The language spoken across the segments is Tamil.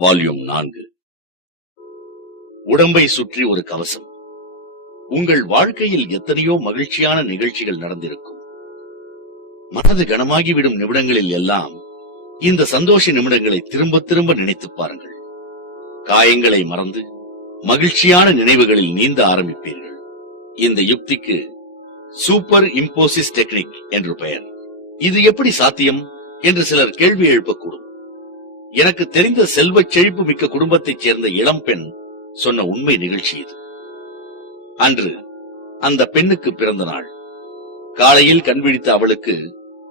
வால்யூம் 4. உடம்பை சுற்றி ஒரு கவசம். உங்கள் வாழ்க்கையில் எத்தனையோ மகிழ்ச்சியான நிகழ்ச்சிகள் நடந்திருக்கும். மனது கனமாகிவிடும் நிமிடங்களில் எல்லாம் இந்த சந்தோஷ நிமிடங்களை திரும்ப திரும்ப நினைத்து பாருங்கள். காயங்களை மறந்து மகிழ்ச்சியான நினைவுகளில் நீந்த ஆரம்பிப்பீர்கள். இந்த யுக்திக்கு சூப்பர் இம்போசிஸ் டெக்னிக் என்று பெயர். இது எப்படி சாத்தியம் என்று சிலர் கேள்வி எழுப்பக்கூடும். எனக்கு தெரிந்த செல்வச் செழிப்பு மிக்க குடும்பத்தைச் சேர்ந்த இளம்பெண் சொன்ன உண்மை நிகழ்ச்சி இது. அன்று அந்த பெண்ணுக்கு பிறந்த நாள். காலையில் கண் விழித்த அவளுக்கு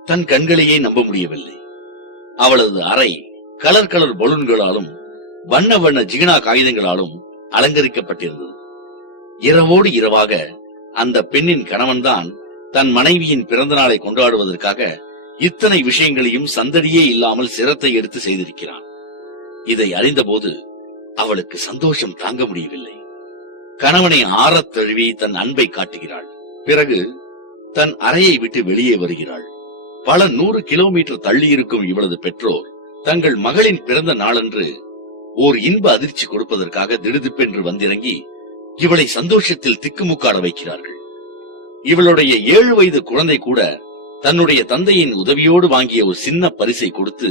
தன் கண்களையே நம்ப முடியவில்லை. அவளது அறை கலர் கலர் பலூன்களாலும் வண்ண வண்ண ஜிகினா காகிதங்களாலும் அலங்கரிக்கப்பட்டிருந்தது. இரவோடு இரவாக அந்த பெண்ணின் கணவன்தான் தன் மனைவியின் பிறந்த நாளை கொண்டாடுவதற்காக இத்தனை விஷயங்களையும் சந்தடியே இல்லாமல் சிரத்தை எடுத்து செய்திருக்கிறான். இதை அறிந்தபோது அவளுக்கு சந்தோஷம் தாங்க முடியவில்லை. கணவனை ஆறத் தழுவி தன் அன்பை காட்டுகிறாள். பிறகு தன் அறையை விட்டு வெளியே வருகிறாள். பல 100 கிலோமீட்டர் தள்ளி இருக்கும் இவளது பெற்றோர் தங்கள் மகளின் பிறந்த நாளன்று ஓர் இன்ப அதிர்ச்சி கொடுப்பதற்காக திடுதிப்பென்று வந்திறங்கி இவளை சந்தோஷத்தில் திக்குமுக்காட வைக்கிறார்கள். இவளுடைய 7 வயது குழந்தை கூட தன்னுடைய தந்தையின் உதவியோடு வாங்கிய ஒரு சின்ன பரிசை கொடுத்து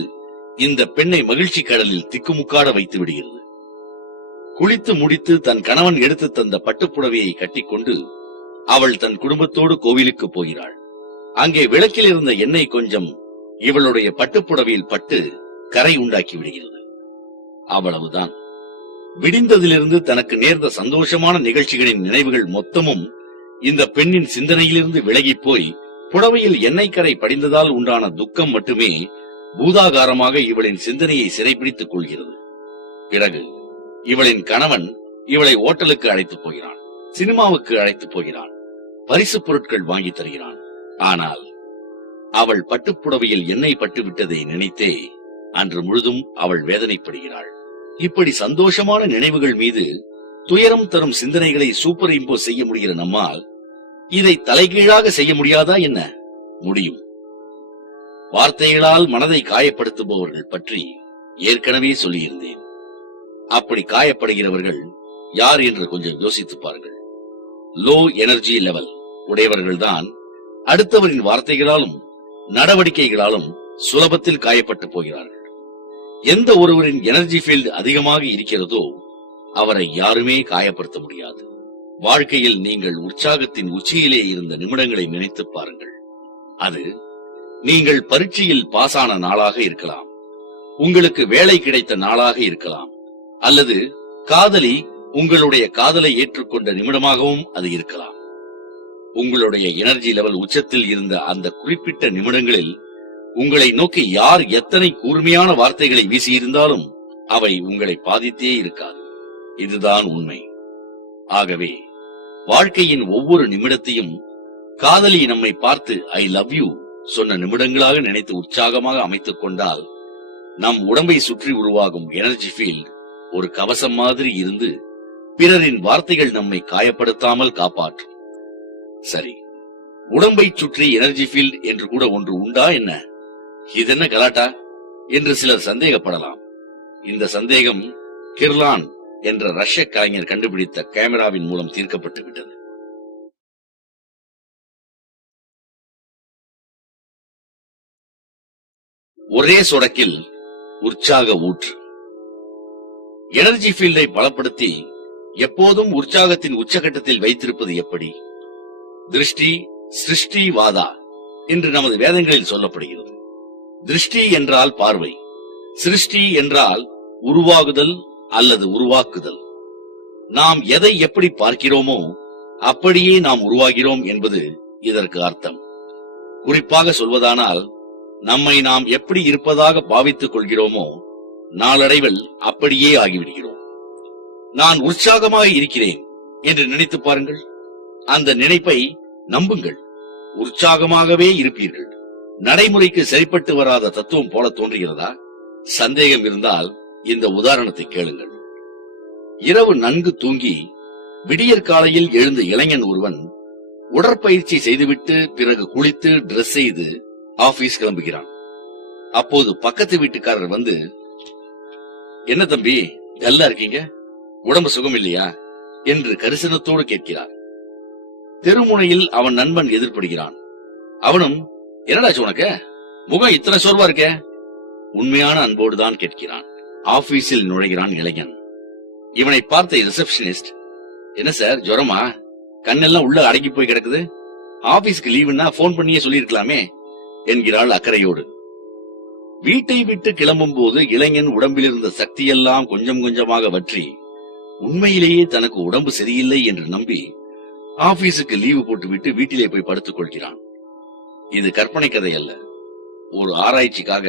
இந்த பெண்ணை மகிழ்ச்சி கடலில் திக்குமுக்காட வைத்து விடுகிறது. குளித்து முடித்து தன் கணவன் எடுத்து தந்த பட்டுப்புடவையை கட்டிக்கொண்டு அவள் தன் குடும்பத்தோடு கோவிலுக்கு போகிறாள். அங்கே விளக்கில் இருந்த எண்ணெய் கொஞ்சம் இவளுடைய பட்டுப்புடவையில் பட்டு கரை உண்டாக்கி விடுகிறது. அவ்வளவுதான். விடிந்ததிலிருந்து தனக்கு நேர்ந்த சந்தோஷமான நிகழ்ச்சிகளின் நினைவுகள் மொத்தமும் இந்த பெண்ணின் சிந்தனையிலிருந்து விலகி போய் புடவையில் எண்ணெய் கரை படிந்ததால் உண்டான துக்கம் மட்டுமே பூதாகாரமாக இவளின் சிந்தனையை சிறைப்பிடித்துக் கொள்கிறது. பிறகு இவளின் கணவன் இவளை ஓட்டலுக்கு அழைத்து போகிறான், சினிமாவுக்கு அழைத்து போகிறான், பரிசு பொருட்கள் வாங்கி தருகிறான். ஆனால் அவள் பட்டுப்புடவையில் எண்ணெய் பட்டு விட்டதை நினைத்தே அன்று முழுதும் அவள் வேதனைப்படுகிறாள். இப்படி சந்தோஷமான நினைவுகள் மீது துயரம் தரும் சிந்தனைகளை சூப்பர் இம்போஸ் செய்ய முடிகிற நம்மால் இதை தலைகீழாக செய்ய முடியாதா என்ன? முடியும். வார்த்தைகளால் மனதை காயப்படுத்துபவர்கள் பற்றி ஏற்கனவே சொல்லியிருந்தேன். அப்படி காயப்படுகிறவர்கள் யார் என்று கொஞ்சம் யோசித்து பாருங்கள். லோ எனர்ஜி லெவல் உடையவர்கள்தான் அடுத்தவரின் வார்த்தைகளாலும் நடவடிக்கைகளாலும் சுலபத்தில் காயப்பட்டு போகிறார்கள். எந்த ஒருவரின் எனர்ஜி ஃபீல்டு அதிகமாக இருக்கிறதோ அவரை யாருமே காயப்படுத்த முடியாது. வாழ்க்கையில் நீங்கள் உற்சாகத்தின் உச்சியிலே இருந்த நிமிடங்களை நினைத்து பாருங்கள். அது நீங்கள் பரீட்சையில் பாஸ் ஆன நாளாக இருக்கலாம், உங்களுக்கு வேலை கிடைத்த நாளாக இருக்கலாம், அல்லது காதலி உங்களுடைய காதலை ஏற்றுக்கொண்ட நிமிடமாகவும் அது இருக்கலாம். உங்களுடைய எனர்ஜி லெவல் உச்சத்தில் இருந்த அந்த குறிப்பிட்ட நிமிடங்களில் உங்களை நோக்கி யார் எத்தனை கூர்மையான வார்த்தைகளை வீசியிருந்தாலும் அவை உங்களை பாதித்தே இருக்காது. இதுதான் உண்மை. ஆகவே வாழ்க்கையின் ஒவ்வொரு நிமிடத்தையும் காதலி நம்மை பார்த்து ஐ லவ் யூ சொன்ன நிமிடங்களாக நினைத்து உற்சாகமாக அமைத்துக் கொண்டால் நம் உடம்பை சுற்றி உருவாகும் எனர்ஜி ஃபீல்ட் ஒரு கவசம் மாதிரி இருந்து பிறரின் வார்த்தைகள் நம்மை காயப்படுத்தாமல் காப்பாற்றும். சரி, உடம்பை சுற்றி எனர்ஜி ஃபீல்ட் என்று கூட ஒன்று உண்டா என்ன? இதென்ன கலாட்டா என்று சிலர் சந்தேகப்படலாம். இந்த சந்தேகம் கிர்லான் என்ற ரஷ்ய கலைஞர் கண்டுபிடித்த கேமராவின் மூலம் தீர்க்கப்பட்டு விட்டது. ஒரே சொடக்கில் உற்சாக ஊற்று. எனர்ஜி ஃபீல்டை பலப்படுத்தி எப்போதும் உற்சாகத்தின் உச்சகட்டத்தில் வைத்திருப்பது எப்படி? திருஷ்டி சிருஷ்டி வாதா என்று நமது வேதங்களில் சொல்லப்படுகிறது. திருஷ்டி என்றால் பார்வை, சிருஷ்டி என்றால் உருவாகுதல் அல்லது உருவாக்குதல். நாம் எதை எப்படி பார்க்கிறோமோ அப்படியே நாம் உருவாகிறோம் என்பது இதற்கு அர்த்தம். குறிப்பாக சொல்வதானால் நம்மை நாம் எப்படி இருப்பதாக பாவித்துக் கொள்கிறோமோ நாளடைவில் அப்படியே ஆகிவிடுகிறோம். நான் உற்சாகமாக இருக்கிறேன் என்று நினைத்து பாருங்கள். அந்த நினைப்பை நம்புங்கள், உற்சாகமாகவே இருப்பீர்கள். நடைமுறைக்கு சரிப்பட்டு வராத தத்துவம் போல தோன்றுகிறதா? சந்தேகம் இருந்தால் இந்த உதாரணத்தை கேளுங்கள். இரவு நன்கு தூங்கி விடியற் காலையில் எழுந்த இளைஞன் ஒருவன் உடற்பயிற்சி செய்துவிட்டு பிறகு குளித்து டிரெஸ் செய்து ஆபீஸ் கிளம்புகிறான். அப்போது பக்கத்து வீட்டுக்காரர் வந்து, என்ன தம்பி டல்லா இருக்கீங்க, உடம்பு சுகம் இல்லையா என்று கரிசனத்தோடு கேட்கிறார். தெருமுனையில் அவன் நண்பன் எதிர்படுகிறான். அவனும், என்னடாச்சு உனக்கு, முகம் இத்தனை சோர்வா இருக்க? உண்மையான அன்போடுதான் கேட்கிறான். ஆபீஸில் நுழைகிறான் இளைஞன். இவனை பார்த்த ரிசப்ஷனிஸ்ட், என்ன சார் ஜுரமா, கண்ணெல்லாம் உள்ள அடங்கி போய் கிடக்குது, ஆபீஸ்க்கு லீவுன்னா போன் பண்ணியே சொல்லிருக்கலாமே என்கிறாள் அக்கறையோடு. வீட்டை விட்டு கிளம்பும் போது இளைஞன் உடம்பில் இருந்த சக்தியெல்லாம் கொஞ்சம் கொஞ்சமாக வற்றி உண்மையிலேயே தனக்கு உடம்பு சரியில்லை என்று நம்பி ஆபீஸுக்கு லீவு போட்டுவிட்டு வீட்டிலே போய் படுத்துக் கொள்கிறான். இது கற்பனை கதை அல்ல, ஒரு ஆராய்ச்சிக்காக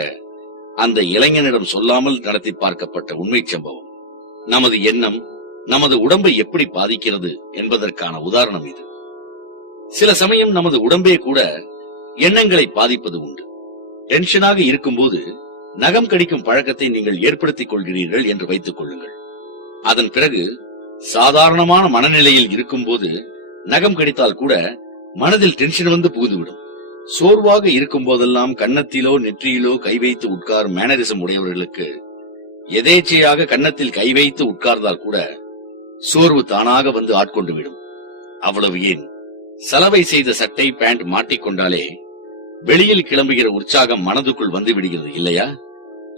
அந்த இளைஞனிடம் சொல்லாமல் நடத்தி பார்க்கப்பட்ட உண்மை சம்பவம். நமது எண்ணம் நமது உடம்பை எப்படி பாதிக்கிறது என்பதற்கான உதாரணம் இது. சில சமயம் நமது உடம்பே கூட எண்ணங்களை பாதிப்பது உண்டு. டென்ஷனாக இருக்கும்போது நகம் கடிக்கும் பழக்கத்தை நீங்கள் ஏற்படுத்திக் கொள்கிறீர்கள் என்று வைத்துக் கொள்ளுங்கள். அதன் பிறகு சாதாரணமான மனநிலையில் இருக்கும் போது நகம் கடித்தால் கூட மனதில் டென்ஷன் வந்து புகுந்துவிடும். சோர்வாக இருக்கும் போதெல்லாம் கன்னத்திலோ நெற்றியிலோ கை வைத்து உட்காரும் மேனரிசம் உடையவர்களுக்கு எதேச்சையாக கன்னத்தில் கை வைத்து உட்கார்ந்தால் கூட சோர்வு தானாக வந்து ஆட்கொண்டு விடும். அவ்வளவு ஏன், சலவை செய்த சட்டை பேண்ட் மாட்டிக்கொண்டாலே வெளியில் கிளம்புகிற உற்சாகம் மனதுக்குள் வந்து விடுகிறது இல்லையா?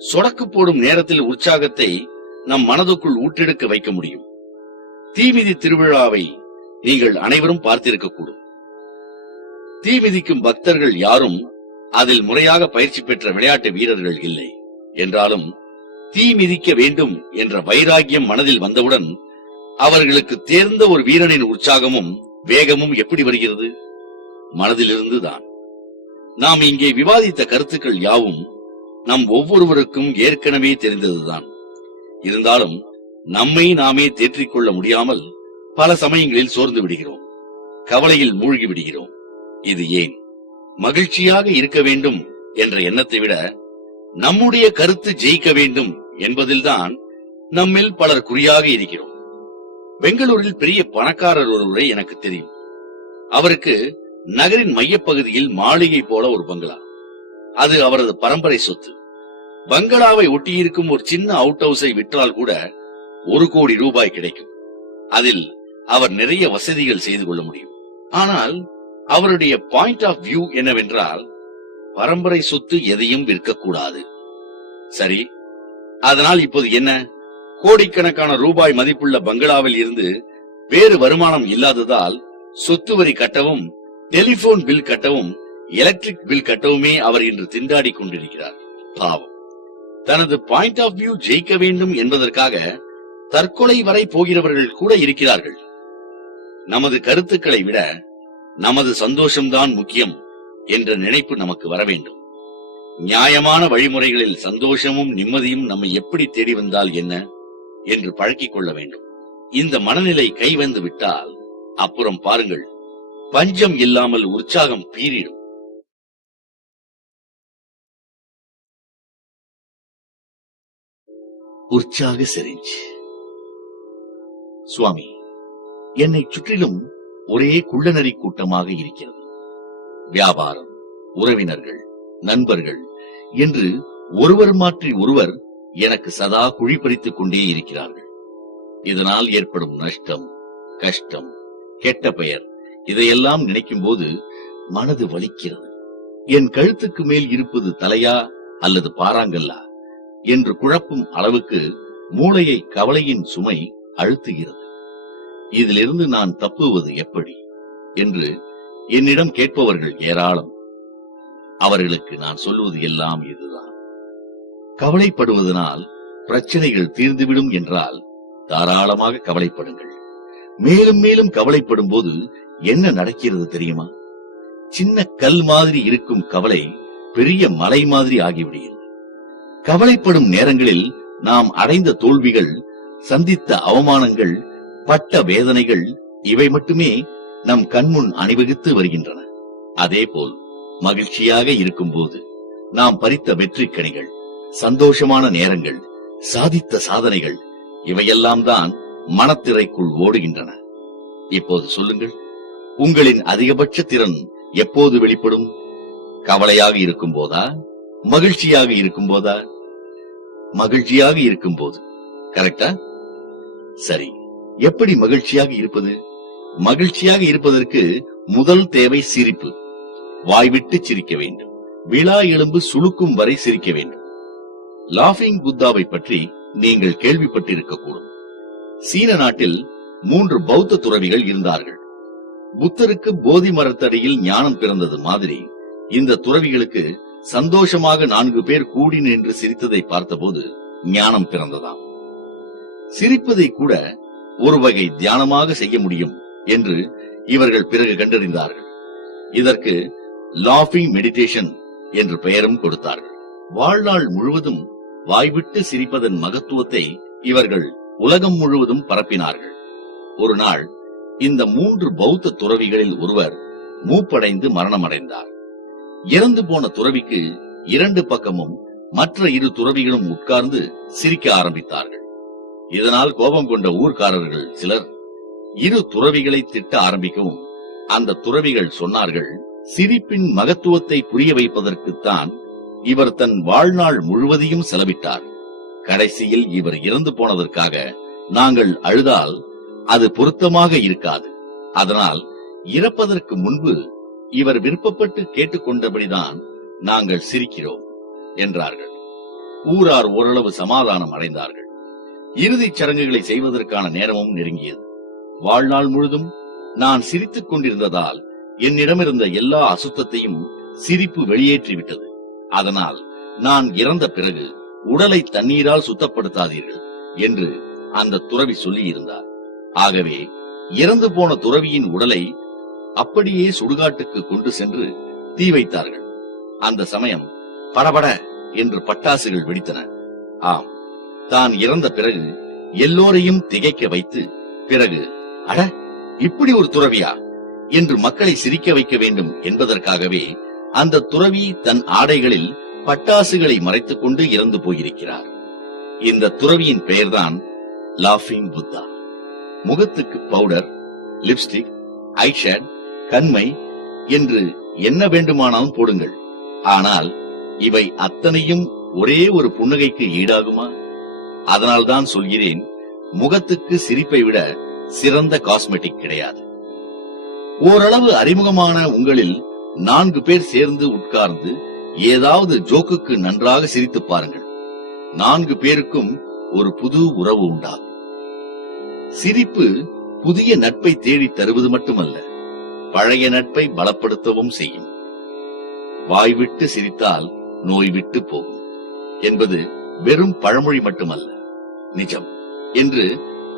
சொடக்கு போடும் நேரத்தில் உற்சாகத்தை நம் மனதுக்குள் ஊற்றெடுக்க வைக்க முடியும். தீமிதி திருவிழாவை நீங்கள் அனைவரும் பார்த்திருக்கக்கூடும். தீமிதிக்கும் பக்தர்கள் யாரும் அதில் முறையாக பயிற்சி பெற்ற விளையாட்டு வீரர்கள் இல்லை என்றாலும் தீ மிதிக்க வேண்டும் என்ற வைராகியம் மனதில் வந்தவுடன் அவர்களுக்கு தேர்ந்த ஒரு வீரனின் உற்சாகமும் வேகமும் எப்படி வருகிறது? மனதிலிருந்துதான். நாம் இங்கே விவாதித்த கருத்துக்கள் யாவும் நம் ஒவ்வொருவருக்கும் ஏற்கனவே தெரிந்ததுதான். இருந்தாலும் நம்மை நாமே தேற்றிக்கொள்ள முடியாமல் பல சமயங்களில் சோர்ந்து விடுகிறோம், கவலையில் மூழ்கி விடுகிறோம். இது ஏன்? மகிழ்ச்சியாக இருக்க வேண்டும் என்ற எண்ணத்தை விட நம்முடைய கருத்து ஜெயிக்க வேண்டும் என்பதில்தான் நம்மில் பலர் குறியாக இருக்கிறோம். பெங்களூரில் பெரிய பணக்காரர் ஒருவரை எனக்கு தெரியும். அவருக்கு நகரின் மையப்பகுதியில் மாளிகை போல ஒரு பங்களா. அது அவரது பரம்பரை சொத்து. பங்களாவை ஒட்டியிருக்கும் ஒரு சின்ன அவுட் ஹவுஸை விற்றால் கூட 1 கோடி ரூபாய் கிடைக்கும். அதில் அவர் நிறைய வசதிகள் செய்து கொள்ள முடியும். ஆனால் அவருடைய பாயிண்ட் ஆஃப் வியூ என்னவென்றால், பரம்பரை சொத்து எதையும் விற்கக்கூடாது. சரி, அதனால் இப்போது என்ன? கோடிக்கணக்கான ரூபாய் மதிப்புள்ள பங்களாவில் இருந்து வேறு வருமானம் இல்லாததால் சொத்து வரி கட்டவும், டெலிபோன் பில் கட்டவும், எலக்ட்ரிக் பில் கட்டவுமே அவர் இன்று திண்டாடி கொண்டிருக்கிறார். பாவம். தனது பாயிண்ட் ஆஃப் வியூ ஜெயிக்க வேண்டும் என்பதற்காக தற்கொலை வரை போகிறவர்கள் கூட இருக்கிறார்கள். நமது கருத்துக்களை விட நமது சந்தோஷம்தான் முக்கியம் என்ற நினைப்பு நமக்கு வர வேண்டும். நியாயமான வழிமுறைகளில் சந்தோஷமும் நிம்மதியும் நம்மை எப்படி தேடி வந்தால் என்ன என்று பழக்கிக் கொள்ள வேண்டும். இந்த மனநிலை கைவந்து விட்டால் அப்புறம் பாருங்கள், பஞ்சம் இல்லாமல் உற்சாகம் பீரிடும். உற்சாக சிரிஞ்ச். சுவாமி, என்னை சுற்றிலும் ஒரே குள்ளநரி கூட்டமாக இருக்கிறது. வியாபாரம், உறவினர்கள், நண்பர்கள் என்று ஒருவர் மாற்றி ஒருவர் எனக்கு சதா குழிப்பறித்துக் கொண்டே இருக்கிறார்கள். இதனால் ஏற்படும் நஷ்டம், கஷ்டம், கெட்ட பெயர் இதையெல்லாம் நினைக்கும் போது மனது வலிக்கிறது. என் கழுத்துக்கு மேல் இருப்பது தலையா அல்லது பாறாங்கல்லா என்று குழப்பும் அளவுக்கு மூளையை கவலையின் சுமை அழுத்துகிறது. இதிலிருந்து நான் தப்புவது எப்படி என்று என்னிடம் கேட்பவர்கள் ஏராளம். அவர்களுக்கு நான் சொல்வது எல்லாம் இதுதான். கவலைப்படுவதனால் பிரச்சனைகள் தீர்ந்துவிடும் என்றால் தாராளமாக கவலைப்படுங்கள். மேலும் மேலும் கவலைப்படும் போது என்ன நடக்கிறது தெரியுமா? சின்ன கல் மாதிரி இருக்கும் கவலை பெரிய மலை மாதிரி ஆகிவிடுகிறது. கவலைப்படும் நேரங்களில் நாம் அடைந்த தோல்விகள், சந்தித்த அவமானங்கள், பட்ட வேதனைகள் இவை மட்டுமே நம் கண்முன் அணிவகுத்து வருகின்றன. அதேபோல் மகிழ்ச்சியாக இருக்கும் போது நாம் பறித்த வெற்றிக்கணிகள், சந்தோஷமான நேரங்கள், சாதித்த சாதனைகள் இவையெல்லாம் தான் மனத்திரைக்குள் ஓடுகின்றன. இப்போது சொல்லுங்கள், உங்களின் அதிகபட்ச திறன் எப்போது வெளிப்படும்? கவலையாக இருக்கும் போதா? மகிழ்ச்சியாக இருக்கும் போதா? மகிழ்ச்சியாக இருக்கும் போது. கரெக்டா? சரி, எப்படி மகிழ்ச்சியாக இருப்பது? மகிழ்ச்சியாக இருப்பதற்கு முதல் தேவை சிரிப்பு. வாய்விட்டு சிரிக்க வேண்டும். விழா எலும்பு சுளுக்கும் வரை சிரிக்க வேண்டும். லாஃபிங் புத்தாவை பற்றி நீங்கள் கேள்விப்பட்டிருக்கக்கூடும். சீன நாட்டில் 3 பௌத்த துறவிகள் இருந்தார்கள். புத்தருக்கு போதி மரத்தடியில் ஞானம் பிறந்தது மாதிரி இந்த துறவிகளுக்கு சந்தோஷமாக 4 பேர் கூடி நின்று சிரித்ததை பார்த்தபோது ஞானம் பிறந்ததாம். சிரிப்பதை கூட ஒரு வகை தியானமாக செய்ய முடியும் என்று இவர்கள் பிறகு கண்டறிந்தார்கள். இதற்கு லாஃபிங் மெடிடேஷன் என்று பெயரும் கொடுத்தார்கள். வாழ்நாள் முழுவதும் வாய்விட்டு சிரிப்பதன் மகத்துவத்தை இவர்கள் உலகம் முழுவதும் பரப்பினார்கள். ஒரு நாள் இந்த 3 பௌத்த துறவிகளில் ஒருவர் மூப்படைந்து மரணமடைந்தார். இறந்து போன துறவிக்கு 2 பக்கமும் மற்ற 2 துறவிகளும் உட்கார்ந்து சிரிக்க ஆரம்பித்தார்கள். இதனால் கோபம் கொண்ட ஊர்க்காரர்கள் சிலர் 2 துறவிகளை திட்ட ஆரம்பிக்கவும் அந்த துறவிகள் சொன்னார்கள், சிரிப்பின் மகத்துவத்தை புரிய வைப்பதற்குத்தான் இவர் தன் வாழ்நாள் முழுவதையும் செலவிட்டார். கடைசியில் இவர் இறந்து போனதற்காக நாங்கள் அழுதால் அது பொருத்தமாக இருக்காது. அதனால் இறப்பதற்கு முன்பு இவர் விருப்பப்பட்டு கேட்டுக்கொண்டபடிதான் நாங்கள் சிரிக்கிறோம் என்றார்கள். ஊரார் ஓரளவு சமாதானம் அடைந்தார்கள். இறுதிச் சடங்குகளை செய்வதற்கான நேரமும் நெருங்கியது. வாழ்நாள் முழுதும் நான் சிரித்துக் கொண்டிருந்ததால் என்னிடமிருந்த எல்லா அசுத்தத்தையும் சிரிப்பு வெளியேற்றிவிட்டது. அதனால் நான் இறந்த பிறகு உடலை தண்ணீரால் சுத்தப்படுத்தாதீர்கள் என்று அந்த துறவி சொல்லி இருந்தார். ஆகவே இறந்து போன துறவியின் உடலை அப்படியே சுடுகாட்டுக்கு கொண்டு சென்று தீ வைத்தார்கள். அந்த சமயம் படபட என்று பட்டாசுகள் வெடித்தன. ஆம், தான் இறந்த பிறகு எல்லோரையும் திகைக்க வைத்து பிறகு அட இப்படி ஒரு துறவியா என்று மக்களை சிரிக்க வைக்க வேண்டும் என்பதற்காகவே அந்த துறவி தன் ஆடைகளில் பட்டாசுகளை மறைத்துக் கொண்டு இறந்து போயிருக்கிறார். இந்த துறவியின் பெயர்தான் லாஃபிங் புத்தா. முகத்துக்கு பவுடர், லிப்ஸ்டிக், ஐஷேட், கண்மை என்று என்ன வேண்டுமானாலும் போடுங்கள். ஆனால் இவை அத்தனையும் ஒரே ஒரு புன்னகைக்கு ஈடாகுமா? அதனால்தான் சொல்கிறேன், முகத்துக்கு சிரிப்பை விட சிறந்த காஸ்மெட்டிக் கிடையாது. ஓரளவு அறிமுகமான உங்களில் 4 பேர் சேர்ந்து உட்கார்ந்து ஏதாவது ஜோக்குக்கு நன்றாக சிரித்து பாருங்கள். 4 பேருக்கும் ஒரு புது உறவு உண்டாகும். சிரிப்பு புதிய நட்பை தேடி தருவது மட்டுமல்ல, பழைய நட்பை பலப்படுத்தவும் செய்யும். வாய்விட்டு சிரித்தால் நோய் விட்டு போகும் என்பது வெறும் பழமொழி மட்டுமல்ல, நிஜம் என்று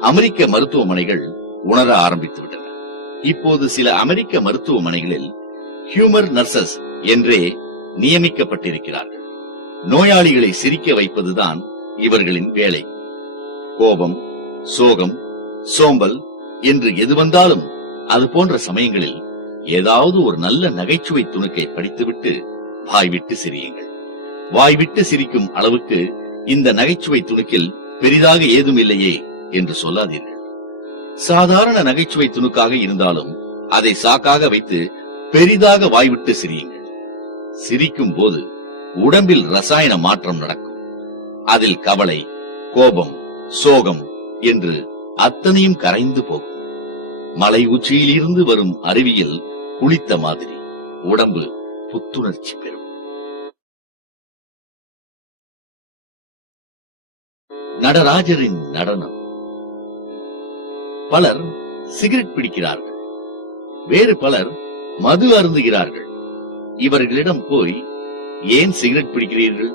அமெரிக்க மருத்துவமனைகள் உணர ஆரம்பித்து விட்டன. இப்போது சில அமெரிக்க மருத்துவமனைகளில் ஹியூமர் நர்சஸ் என்றே நியமிக்கப்பட்டிருக்கிறார்கள். நோயாளிகளை சிரிக்க வைப்பதுதான் இவர்களின் வேலை. கோபம், சோகம், சோம்பல் என்று எது வந்தாலும் அது போன்ற சமயங்களில் ஏதாவது ஒரு நல்ல நகைச்சுவை துணுக்கை படித்துவிட்டு வாய்விட்டு சிரியுங்கள். வாய்விட்டு சிரிக்கும் அளவுக்கு இந்த நகைச்சுவை துணுக்கில் பெரிதாக ஏதும் இல்லையே என்று சொல்லாதீர்கள். சாதாரண நகைச்சுவை துணுக்காக இருந்தாலும் அதை சாக்காக வைத்து பெரிதாக வாய்விட்டு சிரியுங்கள். சிரிக்கும் போது உடம்பில் ரசாயன மாற்றம் நடக்கும். அதில் கவலை, கோபம், சோகம் என்று அத்தனையும் கரைந்து போகும். மலை உச்சியில் இருந்து வரும் அருவியில் குளித்த மாதிரி உடம்பு புத்துணர்ச்சி பெறும். நடராஜரின் நடனம். பலர் சிகரெட் பிடிக்கிறார்கள், வேறு பலர் மது அருந்துகிறார்கள். இவர்களிடம் போய் ஏன் சிகரெட் பிடிக்கிறீர்கள்,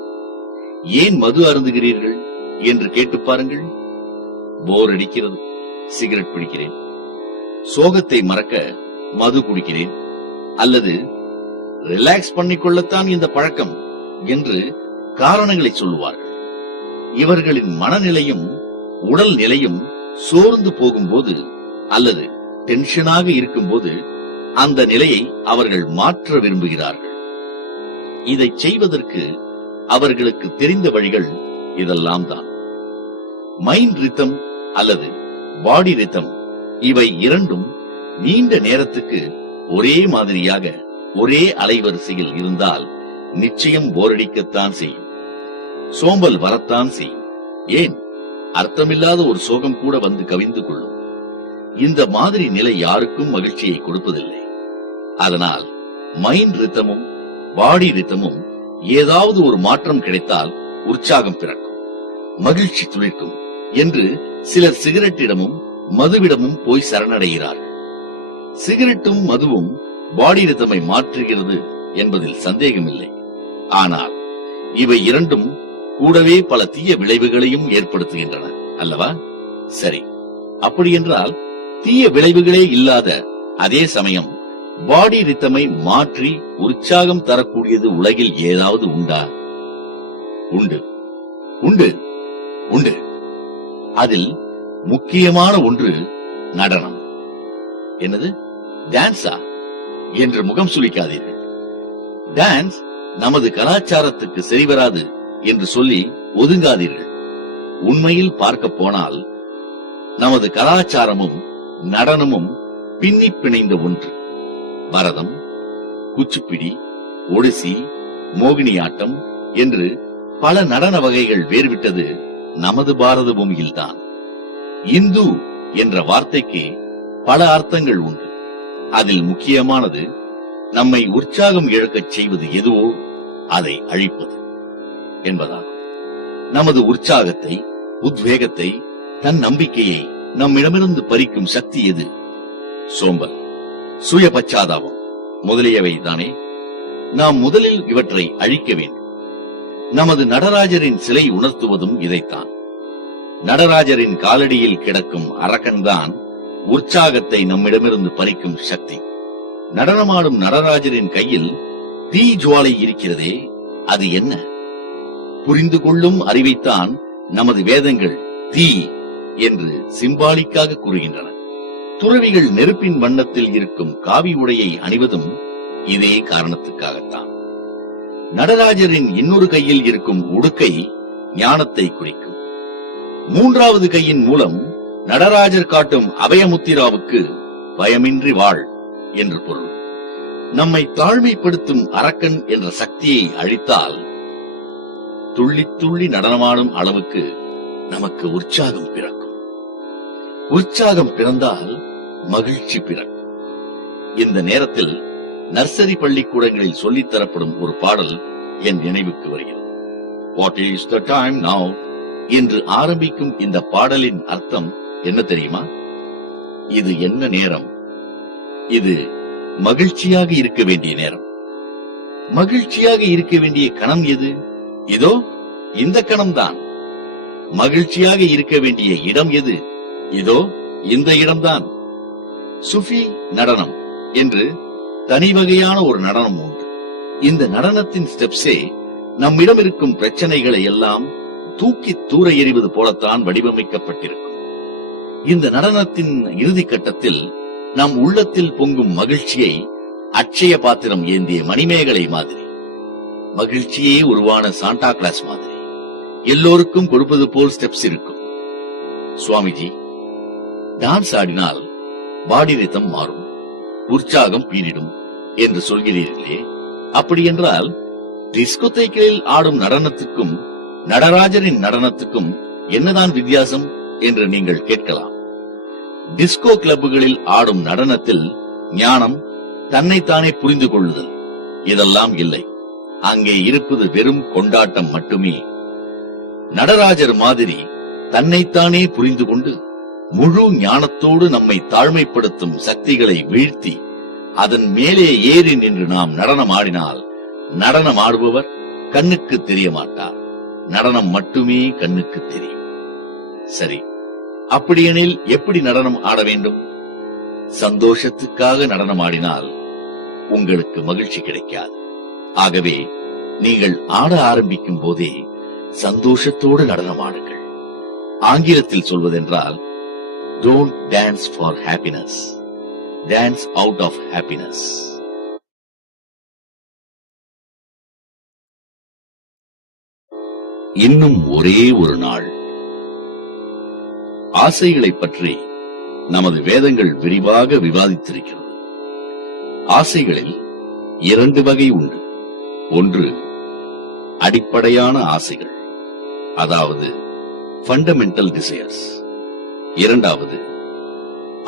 ஏன் மது அருந்துகிறீர்கள் என்று கேட்டு பாருங்கள். போர் அடிக்கிறது, சிகரெட் பிடிக்கிறேன். சோகத்தை மறக்க மது குடிக்கிறேன், அல்லது ரிலாக்ஸ் பண்ணிக்கொள்ளத்தான் இந்த பழக்கம் என்று காரணங்களை சொல்லுவார்கள். இவர்களின் மனநிலையும் உடல் நிலையும் சோர்ந்து போகும்போது அல்லது டென்ஷனாக இருக்கும்போது அந்த நிலையை அவர்கள் மாற்ற விரும்புகிறார்கள். இதை செய்வதற்கு அவர்களுக்கு தெரிந்த வழிகள் இதெல்லாம் தான். மைண்ட் ரிதம் அல்லது பாடி ரிதம், இவை இரண்டும் நீண்ட நேரத்துக்கு ஒரே மாதிரியாக ஒரே அலைவரிசையில் இருந்தால் நிச்சயம் போரடிக்கத்தான் செய்யும், சோம்பல் வரத்தான் செய்யும். ஏன், அர்த்தமில்லாத ஒரு சோகம் கூட வந்து கவிந்து கொள்ளும். இந்த மாதிரி நிலை யாருக்கும் மகிழ்ச்சியை கொடுப்பதில்லை. அதனால் மைண்ட் ரித்தமும் பாடி ரித்தமும் ஏதாவது ஒரு மாற்றம் கிடைத்தால் உற்சாகம் பிறக்கும், மகிழ்ச்சி துளிர்க்கும் என்று சிலர் சிகரெட்டிடமும் மதுவிடமும் போய் சரணடைகிறார்கள். சிகரெட்டும் மதுவும் பாடி ரித்தமை மாற்றுகிறது என்பதில் சந்தேகமில்லை. ஆனால் இவை இரண்டும் கூடவே பல தீய விளைவுகளையும் ஏற்படுத்துகின்றன அல்லவா? சரி, அப்படியென்றால் தீய விளைவுகளே இல்லாத அதே சமயம் பாடி ரித்தமை மாற்றி உற்சாகம் தரக்கூடியது உலகில் ஏதாவது உண்டா? உண்டு, உண்டு, உண்டு. அதில் முக்கியமான ஒன்று நடனம். என்னது, டான்ஸா என்று முகம் சுளிக்காதீர்கள். டான்ஸ் நமது கலாச்சாரத்துக்கு சரிவராது என்று சொல்லி ஒதுங்காதீர்கள். உண்மையில் பார்க்க போனால் நமது கலாச்சாரமும் நடனமும் பின்னி பிணைந்த ஒன்று. பரதம், குச்சிப்பிடி, ஒடிசி, மோகினியாட்டம் என்று பல நடன வகைகள் வேறுவிட்டது நமது பாரத பூமியில்தான். இந்து என்ற வார்த்தைக்கு பல அர்த்தங்கள் உண்டு. அதில் முக்கியமானது நம்மை உற்சாகம் இழக்கச் செய்வது எதுவோ அதை அழிப்பது என்பதாகும். நமது உற்சாகத்தை, உத்வேகத்தை, தன் நம்பிக்கையை நம்மிடமிருந்து பறிக்கும் சக்தி எது? சோம்பல், சுய பச்சாதாபம் முதலியவை தானே. நாம் முதலில் இவற்றை அழிக்க வேண்டும். நமது நடராஜரின் சிலை உணர்த்துவதும் இதைத்தான். நடராஜரின் காலடியில் கிடக்கும் அரக்கன்தான் உற்சாகத்தை நம்மிடமிருந்து பறிக்கும் சக்தி. நடனமாடும் நடராஜரின் கையில் தீ ஜுவாலை இருக்கிறதே, அது என்ன? புரிந்து கொள்ளும் அறிவைத்தான் நமது வேதங்கள் தீ என்று சிம்பாலிக்காக கூறுகின்றன. துறவிகள் நெருப்பின் வண்ணத்தில் இருக்கும் காவி உடையை அணிவதும் இதே காரணத்துக்காகத்தான். நடராஜரின் இன்னொரு கையில் இருக்கும் உடுக்கை ஞானத்தை குறிக்கும். மூன்றாவது கையின் மூலம் நடராஜர் காட்டும் அபயமுத்திராவுக்கு பயமின்றி வாழ் என்று பொருள். நம்மை தாழ்மைப்படுத்தும் அரக்கன் என்ற சக்தியை அழித்தால் துள்ளி துள்ளி நடனமாடும் அளவுக்கு நமக்கு உற்சாகம் பிறக்கும். உற்சாகம் பிறந்தால் மகிழ்ச்சி பிறக்கும். இந்த நேரத்தில் நர்சரி பள்ளிக்கூடங்களில் சொல்லித்தரப்படும் ஒரு பாடல் என் நினைவுக்கு வருகிறது. What is the time now என்று ஆரம்பிக்கும் இந்த பாடலின் அர்த்தம் என்ன தெரியுமா? இது என்ன நேரம்? இது மகிழ்ச்சியாக இருக்க வேண்டிய நேரம். மகிழ்ச்சியாக இருக்க வேண்டிய கணம் எது? இதோ இந்த கணம்தான். மகிழ்ச்சியாக இருக்க வேண்டிய இடம் எது? இதோ இந்த இடம்தான். சுஃபி நடனம் என்று தனி வகையான ஒரு நடனம் உண்டு. இந்த நடனத்தின் ஸ்டெப்ஸே நம்மிடம் இருக்கும் பிரச்சனைகளை எல்லாம் தூக்கி தூர எறிவது போலத்தான் வடிவமைக்கப்பட்டிருக்கும். இந்த நடனத்தின் இறுதி கட்டத்தில் நம் உள்ளத்தில் பொங்கும் மகிழ்ச்சியை அட்சய பாத்திரம் ஏந்திய மணிமேகலை மாதிரி, மகிழ்ச்சியே உருவான சாண்டா கிளாஸ் மாதிரி எல்லோருக்கும் கொடுப்பது போல் ஸ்டெப்ஸ் இருக்கும். சுவாமிஜி, டான்ஸ் ஆடினால் பாடி ரிதம் மாறும், உற்சாகம் பீரிடும் என்று சொல்கிறீர்களே, அப்படி என்றால் டிஸ்கோதேக்கில் ஆடும் நடனத்துக்கும் நடராஜரின் நடனத்துக்கும் என்னதான் வித்தியாசம் என்று நீங்கள் கேட்கலாம். டிஸ்கோ கிளப்புகளில் ஆடும் நடனத்தில் ஞானம், தன்னைத்தானே புரிந்து கொள்ளுதல் இதெல்லாம் இல்லை. அங்கே இருப்பது வெறும் கொண்டாட்டம் மட்டுமே. நடராஜர் மாதிரி தன்னைத்தானே புரிந்து கொண்டு முழு ஞானத்தோடு நம்மை தாழ்மைப்படுத்தும் சக்திகளை வீழ்த்தி அதன் மேலே ஏறி நின்று நாம் நடனம் ஆடினால் நடனம் ஆடுபவர் கண்ணுக்கு தெரிய மாட்டார். நடனம் மட்டுமே கண்ணுக்கு தெரியும். சரி, அப்படியெனில் எப்படி நடனம் ஆட வேண்டும்? சந்தோஷத்துக்காக நடனம் ஆடினால் உங்களுக்கு மகிழ்ச்சி கிடைக்காது. ஆகவே நீங்கள் ஆட ஆரம்பிக்கும் போதே சந்தோஷத்தோடு நடனம் ஆடுங்கள். ஆங்கிலத்தில் சொல்வதென்றால், don't dance for happiness, dance out of happiness. இன்னும் ஒரே ஒரு நாள். ஆசைகளை பற்றி நமது வேதங்கள் விரிவாக விவாதித்திருக்கிறது. ஆசைகளில் 2 வகை உண்டு. ஒன்று அடிப்படையான ஆசைகள், அதாவது ஃபண்டமெண்டல் டிசையர்ஸ். இரண்டாவது,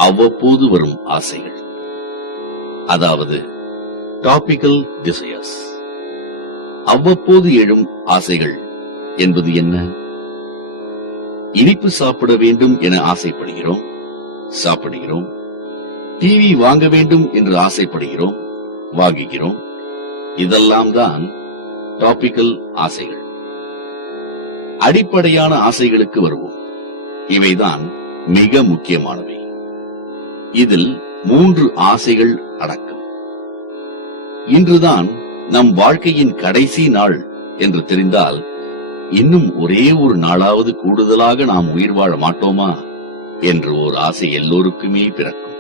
அவ்வப்போது வரும் ஆசைகள், அதாவது டாபிக்கல் டிசையர்ஸ். அவ்வப்போது எழும் ஆசைகள் என்பது என்ன? இனிப்பு சாப்பிட வேண்டும் என ஆசைப்படுகிறோம், சாப்பிடுகிறோம். டிவி வாங்க வேண்டும் என்று ஆசைப்படுகிறோம், வாங்குகிறோம். இதெல்லாம் தான் டாபிக்கல் ஆசைகள். அடிப்படையான ஆசைகளுக்கு வருவோம். இவைதான் மிக முக்கியமானவை. இதில் 3 ஆசைகள் அடக்கம். இன்றுதான் நம் வாழ்க்கையின் கடைசி நாள் என்று தெரிந்தால் இன்னும் ஒரே ஒரு நாளாவது கூடுதலாக நாம் உயிர் வாழ மாட்டோமா என்று ஒரு ஆசை எல்லோருக்குமே பிறக்கும்.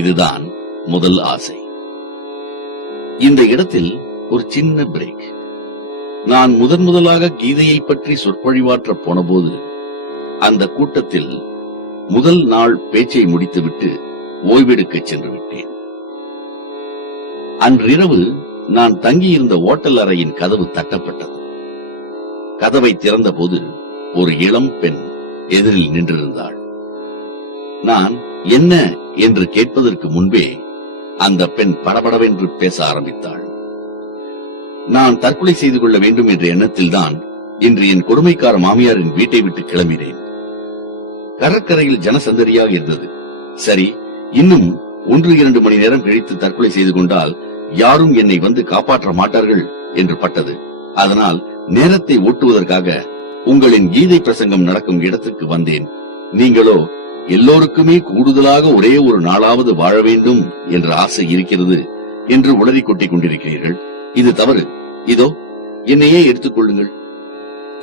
இதுதான் முதல் ஆசை. இந்த இடத்தில் ஒரு சின்ன பிரேக். நான் முதலாக கீதையை பற்றி சொற்பொழிவாற்ற போனபோது அந்த கூட்டத்தில் முதல் நாள் பேச்சை முடித்துவிட்டு ஓய்வெடுக்க சென்று விட்டேன். அன்றிரவு நான் தங்கியிருந்த ஓட்டல் அறையின் கதவு தட்டப்பட்டது. கதவை திறந்தபோது ஒரு இளம் பெண் எதிரில் நின்றிருந்தாள். நான் என்ன என்று கேட்பதற்கு முன்பே அந்த பெண் படபடவென்று பேச ஆரம்பித்தாள். நான் தற்கொலை செய்து கொள்ள வேண்டும் என்ற எண்ணத்தில்தான் இன்று என் கொடுமைக்கார மாமியாரின் வீட்டை விட்டு கிளம்பினேன். கடற்கரையில் ஜனசந்தரியாக இருந்தது. சரி, இன்னும் 1-2 மணி நேரம் கழித்து தற்கொலை செய்து கொண்டால் யாரும் என்னை வந்து காப்பாற்ற மாட்டார்கள் என்று பட்டது. அதனால் நேரத்தை ஓட்டுவதற்காக உங்களின் கீதை பிரசங்கம் நடக்கும் இடத்துக்கு வந்தேன். நீங்களோ எல்லோருக்குமே கூடுதலாக ஒரே ஒரு நாளாவது வாழ வேண்டும் என்ற ஆசை இருக்கிறது என்று உளறி கொட்டிக் கொண்டிருக்கிறீர்கள். இது தவறு. இதோ என்னையே எடுத்துக் கொள்ளுங்கள்.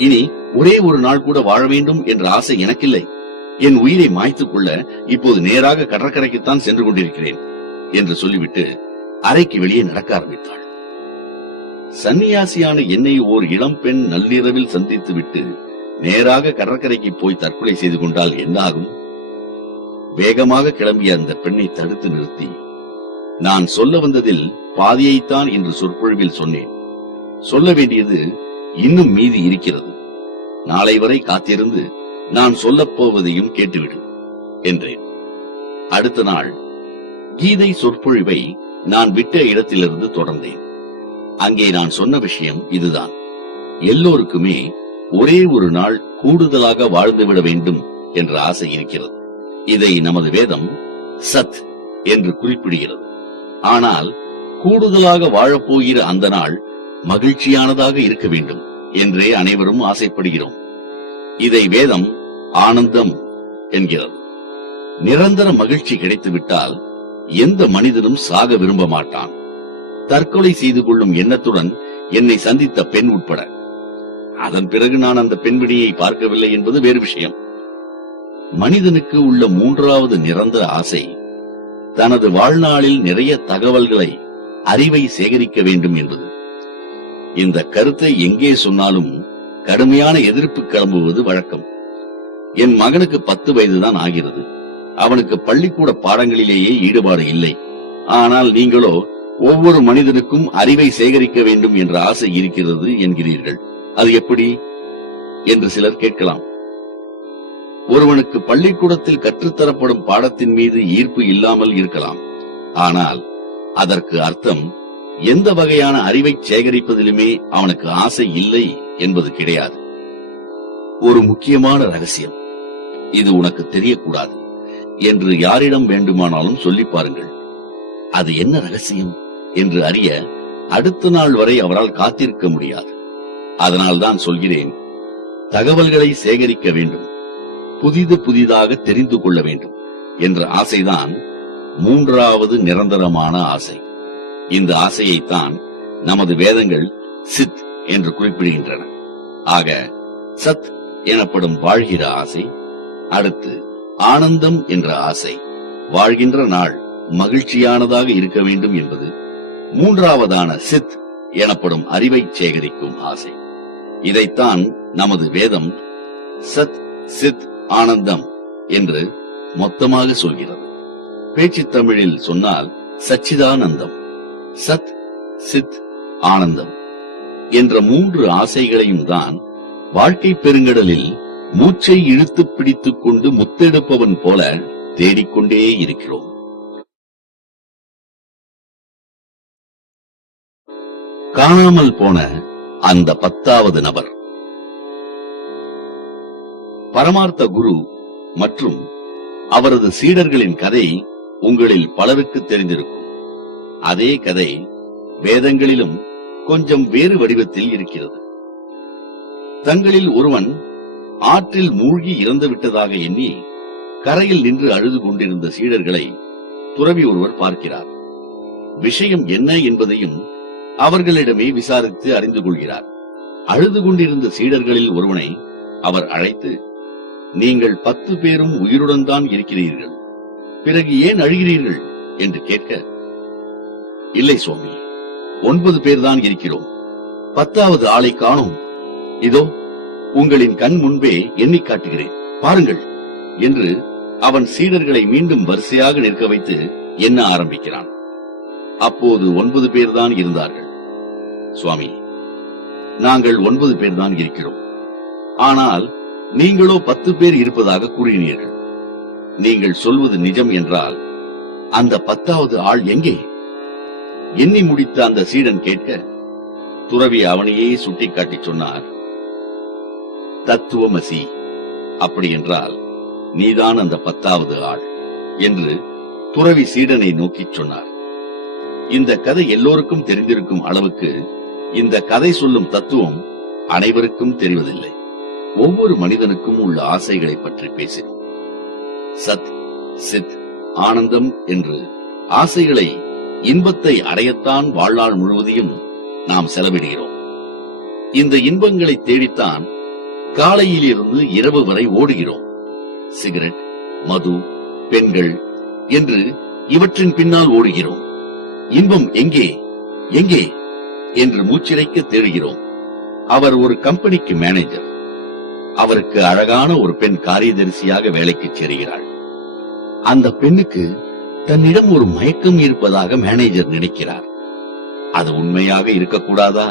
இனி ஒரே ஒரு நாள் கூட வாழ வேண்டும் என்ற ஆசை எனக்கில்லை. என் உயிரை மாய்த்துக் கொள்ள இப்போது நேராக கடற்கரைக்குத்தான் சென்று கொண்டிருக்கிறேன் என்று சொல்லிவிட்டு அறைக்கு வெளியே நடக்க ஆரம்பித்தாள். சன்னியாசியான என்னை ஓர் இளம் பெண் நள்ளிரவில் சந்தித்து விட்டு நேராக கடற்கரைக்கு போய் தற்கொலை செய்து கொண்டால் என்ன ஆகும்? வேகமாக கிளம்பிய அந்த பெண்ணை தடுத்து நிறுத்தி, நான் சொல்ல வந்ததில் பாதியைத்தான் என்று சொற்பொழிவில் சொன்னேன். சொல்ல வேண்டியது இன்னும் மீதி இருக்கிறது. நாளை வரை காத்திருந்து நான் சொல்லப் போவதையும் கேட்டுவிடு என்றேன். அடுத்த நாள் கீதை சொற்பொழிவை நான் விட்ட இடத்திலிருந்து தொடர்ந்தேன். அங்கே நான் சொன்ன விஷயம் இதுதான். எல்லோருக்குமே ஒரே ஒரு நாள் கூடுதலாக வாழ்ந்துவிட வேண்டும் என்ற ஆசை இருக்கிறது. இதை நமது வேதம் சத் என்று குறிப்பிடுகிறது. ஆனால் கூடுதலாக வாழப்போகிற அந்த நாள் மகிழ்ச்சியானதாக இருக்க வேண்டும் என்றே அனைவரும் ஆசைப்படுகிறோம். இதை வேதம் ஆனந்தம் என்கிறது. நிரந்தர மகிழ்ச்சி கிடைத்துவிட்டால் எந்த மனிதனும் சாக விரும்ப மாட்டான். தற்கொலை செய்து கொள்ளும் எண்ணத்துடன் என்னை சந்தித்த பெண் உட்பட. அதன் பிறகு நான் அந்த பெண்மணியை பார்க்கவில்லை என்பது வேறு விஷயம். மனிதனுக்கு உள்ள 3வது நிரந்தர ஆசை தனது வாழ்நாளில் நிறைய தகவல்களை, அறிவை சேகரிக்க வேண்டும் என்பது. இந்த கருத்தை எங்கே சொன்னாலும் கடுமையான எதிர்ப்பு கிளம்புவது வழக்கம். என் மகனுக்கு 10 வயதுதான் ஆகிறது. அவனுக்கு பள்ளிக்கூட பாடங்களிலேயே ஈடுபாடு இல்லை. ஆனால் நீங்களோ ஒவ்வொரு மனிதனுக்கும் அறிவை சேகரிக்க வேண்டும் என்ற ஆசை இருக்கிறது என்கிறீர்கள். அது எப்படி என்று சிலர் கேட்கலாம். ஒருவனுக்கு பள்ளிக்கூடத்தில் கற்றுத்தரப்படும் பாடத்தின் மீது ஈர்ப்பு இல்லாமல் இருக்கலாம். ஆனால் அதற்கு அர்த்தம் எந்த வகையான அறிவை சேகரிப்பதிலுமே அவனுக்கு ஆசை இல்லை என்பது கிடையாது. ஒரு முக்கியமான ரகசியம், இது உனக்கு தெரியக்கூடாது என்று யாரிடம் வேண்டுமானாலும் சொல்லி பாருங்கள். அது என்ன ரகசியம் என்று அறிய அடுத்த நாள் வரை அவரால் காத்திருக்க முடியாது. அதனால்தான் சொல்கிறேன், தகவல்களை சேகரிக்க வேண்டும், புதிதாக தெரிந்து கொள்ள வேண்டும் என்ற ஆசைதான் 3வது நிரந்தரமான ஆசை. இந்த ஆசையைத்தான் நமது வேதங்கள் சித் என்று குறிப்பிடுகின்றன. ஆக சத் எனப்படும் வாழ்கிற ஆசை, அடுத்து ஆனந்தம் என்ற ஆசை, வாழ்கின்ற நாள் மகிழ்ச்சியானதாக இருக்க வேண்டும் என்பது, 3வதான சித் எனப்படும் அறிவை சேகரிக்கும் ஆசை. இதைத்தான் நமது வேதம் சத் சித் ஆனந்தம் என்று மொத்தமாக சொல்கிறது. பேச்சு தமிழில் சொன்னால் சச்சிதானந்தம், சத் சித் ஆனந்தம் என்ற 3 ஆசைகளையும் தான் வாழ்க்கை பெருங்கடலில் மூச்சை இழுத்து பிடித்துக் கொண்டு முத்தெடுப்பவன் போல தேடிக்கொண்டே இருக்கிறோம். காணாமல் போன அந்த 10வது நபர். பரமார்த்த குரு மற்றும் அவரது சீடர்களின் கதை உங்களில் பலருக்கு தெரிந்திருக்கும். அதே கதை வேதங்களிலும் கொஞ்சம் வேறு வடிவத்தில் இருக்கிறது. தங்களில் ஒருவன் ஆற்றில் மூழ்கி இறந்து விட்டதாக எண்ணி கரையில் நின்று அழுது கொண்டிருந்த சீடர்களை துறவி ஒருவர் பார்க்கிறார். விஷயம் என்ன என்பதையும் அவர்களிடமே விசாரித்து அறிந்து கொள்கிறார். அழுது கொண்டிருந்த சீடர்களில் ஒருவனை அவர் அழைத்து, நீங்கள் 10 பேரும் உயிருடன் தான் இருக்கிறீர்கள், பிறகு ஏன் அழுகிறீர்கள் என்று கேட்க, இல்லை சுவாமி, 9 பேர் தான் இருக்கிறோம், 10வது ஆளை காணோம், இதோ உங்களின் கண் முன்பே எண்ணி காட்டுகிறேன், பாருங்கள் என்று அவன் சீடர்களை மீண்டும் வரிசையாக நிற்க வைத்து எண்ண ஆரம்பிக்கிறான். அப்போது 9 பேர் தான் இருந்தார்கள். சுவாமி, நாங்கள் 9 பேர் தான் இருக்கிறோம், ஆனால் நீங்களோ 10 பேர் இருப்பதாக கூறினீர்கள். நீங்கள் சொல்வது நிஜம் என்றால் அந்த 10வது ஆள் எங்கே? எண்ணி முடித்த அந்த சீடன் கேட்க, துறவி அவனையே சுட்டிக்காட்டி சொன்னார், தத்துவமசி, அப்படி என்றால் நீதான் அந்த 10வது ஆள் என்று துறவி சீடனை நோக்கி சொன்னார். இந்த கதை எல்லோருக்கும் தெரிந்திருக்கும் அளவுக்கு இந்த கதை சொல்லும் தத்துவம் அனைவருக்கும் தெரிவதில்லை. ஒவ்வொரு மனிதனுக்கும் உள்ள ஆசைகளை பற்றி பேசினோம். சத், சித், ஆனந்தம் என்று ஆசைகளை, இன்பத்தை அடையத்தான் வாழ்நாள் முழுவதையும் நாம் செலவிடுகிறோம். இந்த இன்பங்களை தேடித்தான் காலையிலிருந்து இரவு வரை ஓடுகிறோம். சிகரெட், மது, பெண்கள் என்று இவற்றின் பின்னால் ஓடுகிறோம். இன்பம் எங்கே எங்கே என்று மூச்சிறைக்க தேடுகிறோம். அவர் ஒரு கம்பெனிக்கு மேனேஜர். அவருக்கு அழகான ஒரு பெண் காரியதரிசியாக வேலைக்கு சேருகிறாள். அந்த பெண்ணுக்கு தன்னிடம் ஒரு மயக்கம் இருப்பதாக மேனேஜர் நினைக்கிறார். அது உண்மையாக இருக்கக்கூடாதா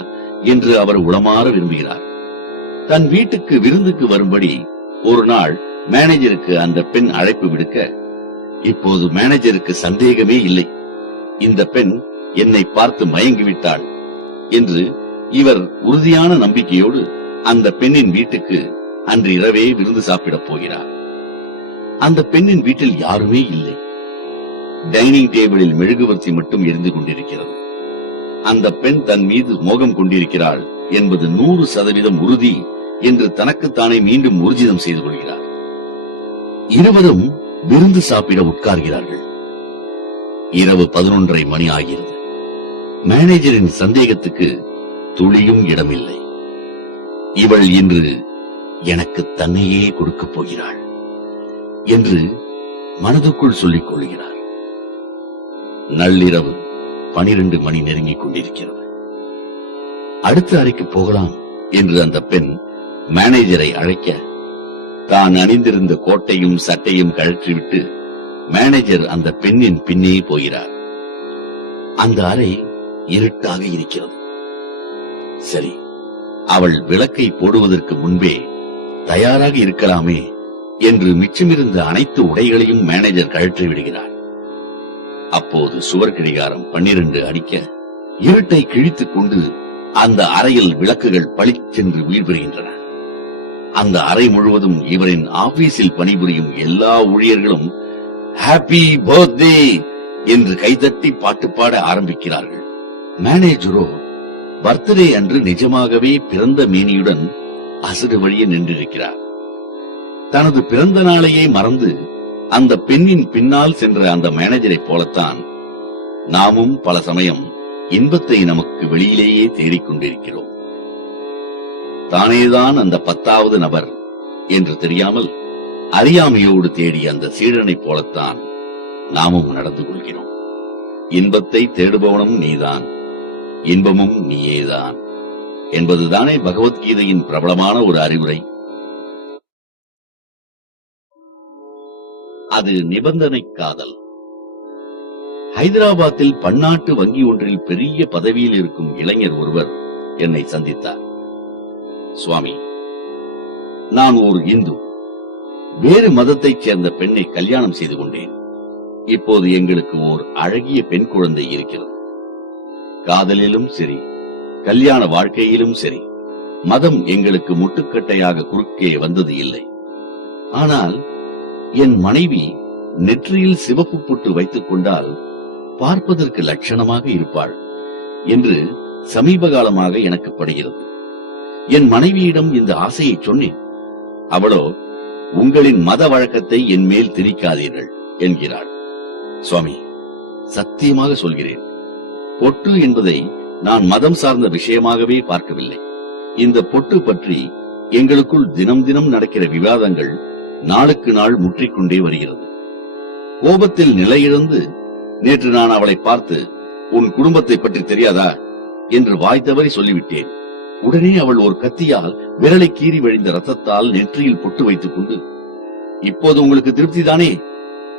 என்று அவர் உளமாற விரும்புகிறார். தன் வீட்டுக்கு விருந்துக்கு வரும்படி ஒரு நாள் மேனேஜருக்கு அந்த பெண் அழைப்பு விடுக்க, இப்போது மேனேஜருக்கு சந்தேகமே இல்லை, இந்த பெண் என்னை பார்த்து மயங்கிவிட்டாள் என்று இவர் உறுதியான நம்பிக்கையோடு அந்த பெண்ணின் வீட்டுக்கு அன்று இரவே விருந்து சாப்பிடப் போகிறார். அந்த பெண்ணின் வீட்டில் யாருமே இல்லை. டைனிங் டேபிளில் மெழுகுவர்த்தி மட்டும் எரிந்து கொண்டிருக்கிறது. அந்த பெண் தன் மீது மோகம் கொண்டிருக்கிறாள் என்பது 100% உறுதி என்று தனக்குத்தானே மீண்டும் ஊர்ஜிதம் செய்து கொள்கிறார். இருவரும் விருந்து சாப்பிட உட்கார்கிறார்கள். இரவு 11:30 மணி ஆகிறது. மேனேஜரின் சந்தேகத்துக்கு துளியும் இடமில்லை. இவள் இன்று எனக்கு தன்னையே கொடுக்கப் போகிறாள் என்று மனதுக்குள் சொல்லிக் கொள்கிறார். நள்ளிரவு 12 மணி நெருங்கிக் கொண்டிருக்கிறது. அடுத்த அறைக்கு போகலாம் என்று அந்த பெண் மேனேஜரை அழைக்க, தான் அணிந்திருந்த கோட்டையும் சட்டையும் கழற்றிவிட்டு மேனேஜர் அந்த பெண்ணின் பின்னே போகிறார். அந்த அறை இருட்டாக இருக்கிறது. சரி, அவள் விளக்கை போடுவதற்கு முன்பே தயாராக இருக்கலாமே என்று மிச்சமிருந்த அனைத்து உடைகளையும் மேனேஜர் கழற்றி விடுகிறார். அப்போது சுவர் கடிகாரம் 12 அடிக்க, இருட்டை கிழித்துக் கொண்டு அந்த அறையில் விளக்குகள் பளிச்சென்று வீழ்பெறுகின்றன. அந்த அறை முழுவதும் இவரின் ஆபீஸில் பணிபுரியும் எல்லா ஊழியர்களும் ஹாப்பி பர்த்டே என்று கைதட்டி பாட்டு பாட ஆரம்பிக்கிறார்கள். மேனேஜரோ பர்த்டே அன்று நிஜமாகவே பிறந்த மேனியுடன் அசடு வழியே நின்றிருக்கிறார். தனது பிறந்த நாளையே மறந்து அந்த பெண்ணின் பின்னால் சென்ற அந்த மேனேஜரை போலத்தான் நாமும் பல சமயம் இன்பத்தை நமக்கு வெளியிலேயே தேடிக்கொண்டிருக்கிறோம். தானேதான் அந்த 10வது நபர் என்று தெரியாமல் அறியாமையோடு தேடி அந்த சீடனைப் போலத்தான் நாமும் நடந்து கொள்கிறோம். இன்பத்தை தேடுபவனும் நீதான், இன்பமும் நீயேதான் என்பதுதானே பகவத்கீதையின் பிரபலமான ஒரு அறிவுரை. அது நிபந்தனை காதல். ஹைதராபாத்தில் பன்னாட்டு வங்கி ஒன்றில் பெரிய பதவியில் இருக்கும் இளைஞர் ஒருவர் என்னை சந்தித்தார். சுவாமி, நான் ஒரு இந்து. வேறு மதத்தைச் சேர்ந்த பெண்ணை கல்யாணம் செய்து கொண்டேன். இப்போது எங்களுக்கு ஓர் அழகிய பெண் குழந்தை இருக்கிறது. காதலிலும் சரி, கல்யாண வாழ்க்கையிலும் சரி, மதம் எங்களுக்கு முட்டுக்கட்டையாக குறுக்கே வந்தது இல்லை. ஆனால் என் மனைவி நெற்றியில் சிவப்பு பொட்டு வைத்துக் கொண்டால் பார்ப்பதற்கு லட்சணமாக இருப்பாள் என்று சமீப காலமாக எனக்கு படுகிறது. என் மனைவியிடம் இந்த ஆசையை சொன்னேன். அவளோ, உங்களின் மத வழக்கத்தை என் மேல் திணிக்காதீர்கள் என்கிறாள். சுவாமி, சத்தியமாக சொல்கிறேன், பொட்டு என்பதை நான் மதம் சார்ந்த விஷயமாகவே பார்க்கவில்லை. இந்த பொட்டு பற்றி எங்களுக்குள் தினம் தினம் நடக்கிற விவாதங்கள் நாளுக்கு நாள் முற்றிக்கொண்டே வருகிறது. கோபத்தில் நிலையிழந்து நேற்று நான் அவளை பார்த்து, உன் குடும்பத்தை பற்றி தெரியாதா என்று வாய் தவறி சொல்லிவிட்டேன். உடனே அவள் ஒரு கத்தியால் விரலை கீறி வழிந்த ரத்தத்தால் நெற்றியில் பொட்டு வைத்துக் கொண்டு, இப்போது உங்களுக்கு திருப்திதானே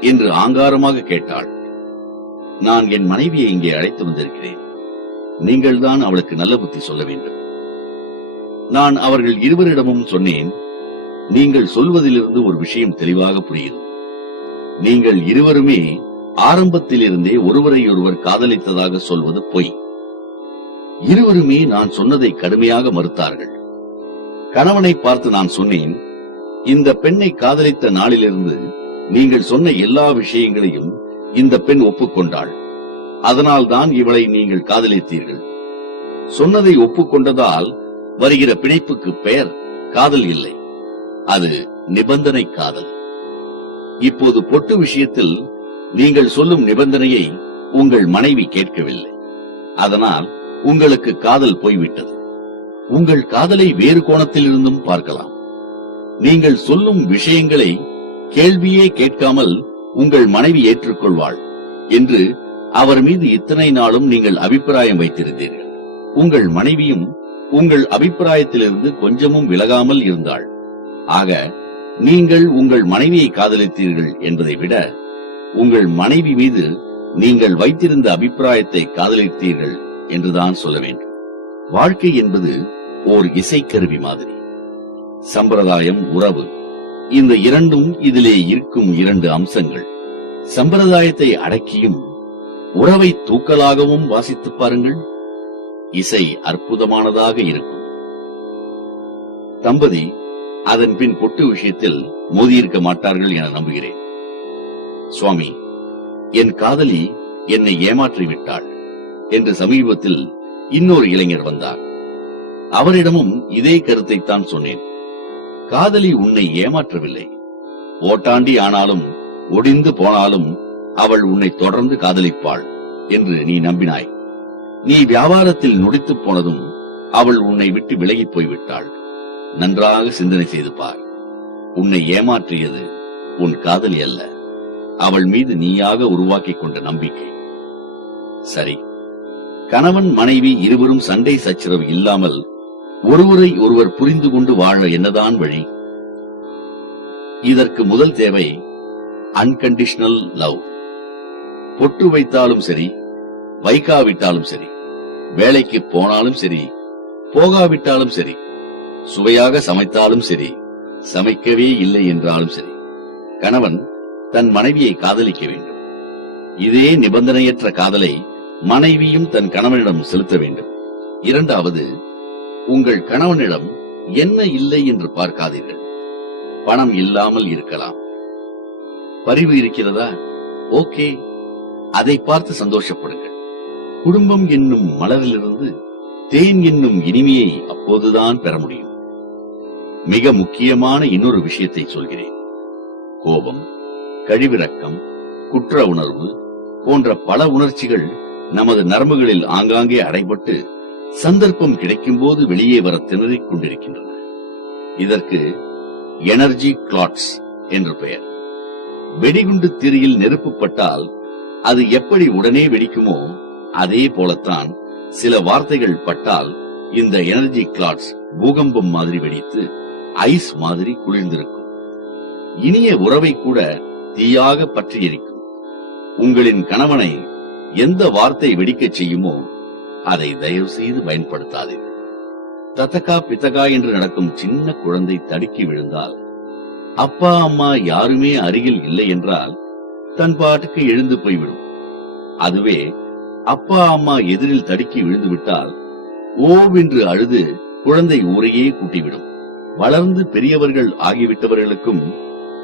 என்று ஆங்காரமாக கேட்டாள். நான் என் மனைவியை இங்கே அழைத்து வந்திருக்கிறேன். நீங்கள்தான் அவளுக்கு நல்ல புத்தி சொல்ல வேண்டும். நான் அவர்கள் இருவரிடமும் சொன்னேன், நீங்கள் சொல்வதிலிருந்து ஒரு விஷயம் தெளிவாக புரிகிறது. நீங்கள் இருவருமே ஆரம்பத்திலிருந்தே ஒருவரை ஒருவர் காதலித்ததாக சொல்வது பொய். இருவருமே நான் சொன்னதை கடுமையாக மறுத்தார்கள். கணவனை பார்த்து நான் சொன்னேன், இந்த பெண்ணை காதலித்த நாளிலிருந்து நீங்கள் சொன்ன எல்லா விஷயங்களையும் இந்த பெண் ஒப்புக்கொண்டாள். அதனால்தான் இவளை நீங்கள் காதலித்தீர்கள். சொன்னதை ஒப்புக்கொண்டதால் வருகிற பிணைப்புக்கு பெயர் காதல் இல்லை, அது நிபந்தனை காதல். இப்போது பொட்டு விஷயத்தில் நீங்கள் சொல்லும் நிபந்தனையை உங்கள் மனைவி கேட்கவில்லை. அதனால் உங்களுக்கு காதல் போய்விட்டது. உங்கள் காதலை வேறு கோணத்தில் இருந்தும் பார்க்கலாம். நீங்கள் சொல்லும் விஷயங்களை கேள்வியே கேட்காமல் உங்கள் மனைவி ஏற்றுக்கொள்வாள் என்று அவர் மீது இத்தனை நாளும் நீங்கள் அபிப்பிராயம் வைத்திருந்தீர்கள். உங்கள் மனைவியும் உங்கள் அபிப்பிராயத்திலிருந்து கொஞ்சமும் விலகாமல் இருந்தாள். ஆக நீங்கள் உங்கள் மனைவியை காதலித்தீர்கள் என்பதை விட உங்கள் மனைவி மீது நீங்கள் வைத்திருந்த அபிப்பிராயத்தை காதலித்தீர்கள் என்றுதான் சொல்ல வேண்டும். வாழ்க்கை என்பது ஓர் இசைக்கருவி மாதிரி. சம்பிரதாயம், உறவு, இந்த இரண்டும் இதிலே இருக்கும் இரண்டு அம்சங்கள். சம்பிரதாயத்தை அடக்கியும் உறவை தூக்கலாகவும் வாசித்து பாருங்கள். இசை அற்புதமானதாக இருக்கும். தம்பதி அதன் பின் பொட்டு விஷயத்தில் மோதியிருக்க மாட்டார்கள் என நம்புகிறேன். சுவாமி, என் காதலி என்னை ஏமாற்றிவிட்டாள் என்று சமீபத்தில் இன்னொரு இளைஞர் வந்தார். அவரிடமும் இதே கருத்தைத்தான் சொன்னேன். காதலி உன்னை ஏமாற்றவில்லை. ஓட்டாண்டி ஆனாலும் ஒடிந்து போனாலும் அவள் உன்னை தொடர்ந்து காதலிப்பாள் என்று நீ நம்பினாய். நீ வியாபாரத்தில் நொடித்து போனதும் அவள் உன்னை விட்டு விலகி போய்விட்டாள். நன்றாக சிந்தனை செய்து பார். உன்னை ஏமாற்றியது உன் காதலி அல்ல, அவள் மீது நீயாக உருவாக்கிக் கொண்ட நம்பிக்கை. சரி, கணவன் மனைவி இருவரும் சண்டை சச்சரவு இல்லாமல் ஒருவரை ஒருவர் புரிந்து கொண்டு வாழ என்னதான் வழி? இதற்கு முதல் தேவை அன்கண்டிஷனல் லவ். பொட்டு வைத்தாலும் சரி, வைக்காவிட்டாலும் சரி, வேலைக்கு போனாலும் சரி, போகாவிட்டாலும் சரி, சுவையாக சமைத்தாலும் சரி, சமைக்கவே இல்லை என்றாலும் சரி, கணவன் தன் மனைவியை காதலிக்க வேண்டும். இதே நிபந்தனையற்ற காதலை மனைவியும் தன் கணவனிடம் செலுத்த வேண்டும். இரண்டாவது, உங்கள் கணவனிடம் என்ன இல்லை என்று பார்க்காதீர்கள். பணம் இல்லாமல் இருக்கலாம். பரிவு இருக்கிறதா? ஓகே, அதை பார்த்து சந்தோஷப்படுங்கள். குடும்பம் என்னும் மலரிலிருந்து தேன் என்னும் இனிமையை அப்போதுதான் பெற முடியும். மிக முக்கியமான இன்னொரு விஷயத்தை சொல்கிறேன். கோபம், கழிவிரக்கம், குற்ற உணர்வு போன்ற பல உணர்ச்சிகள் நமது நரம்புகளில் ஆங்காங்கே அடைபட்டு சந்தர்ப்பம் கிடைக்கும் போது வெளியே வர திணறிக் கொண்டிருக்கின்றன. இதற்கு எனர்ஜி கிளாட்ஸ் என்று பெயர். வெடிகுண்டு திரியில் நெருப்பு பட்டால் அது எப்படி உடனே வெடிக்குமோ அதே போலத்தான் சில வார்த்தைகள் பட்டால் இந்த எனர்ஜி கிளாட்ஸ் பூகம்பம் மாதிரி வெடித்து ஐஸ் மாதிரி குளிர்ந்திருக்கும். இனிய உறவை கூட தீயாக பற்றி எரிக்கும். உங்களின் கணவனை எந்த வார்த்தை வெடிக்கச் செய்யுமோ அதை தயவு செய்து பயன்படுத்தாதீர்கள். தத்தகா பித்தகா என்று நடக்கும் சின்ன குழந்தை தடுக்கி விழுந்தால், அப்பா அம்மா யாருமே அருகில் இல்லை என்றால் தன் பாட்டுக்கு எழுந்து போய்விடும். அதுவே அப்பா அம்மா எதிரில் தடுக்கி விழுந்து விட்டால் ஓவென்று அழுது குழந்தை ஊரையே கூட்டிவிடும். வளர்ந்து பெரியவர்கள் ஆகிவிட்டவர்களுக்கும்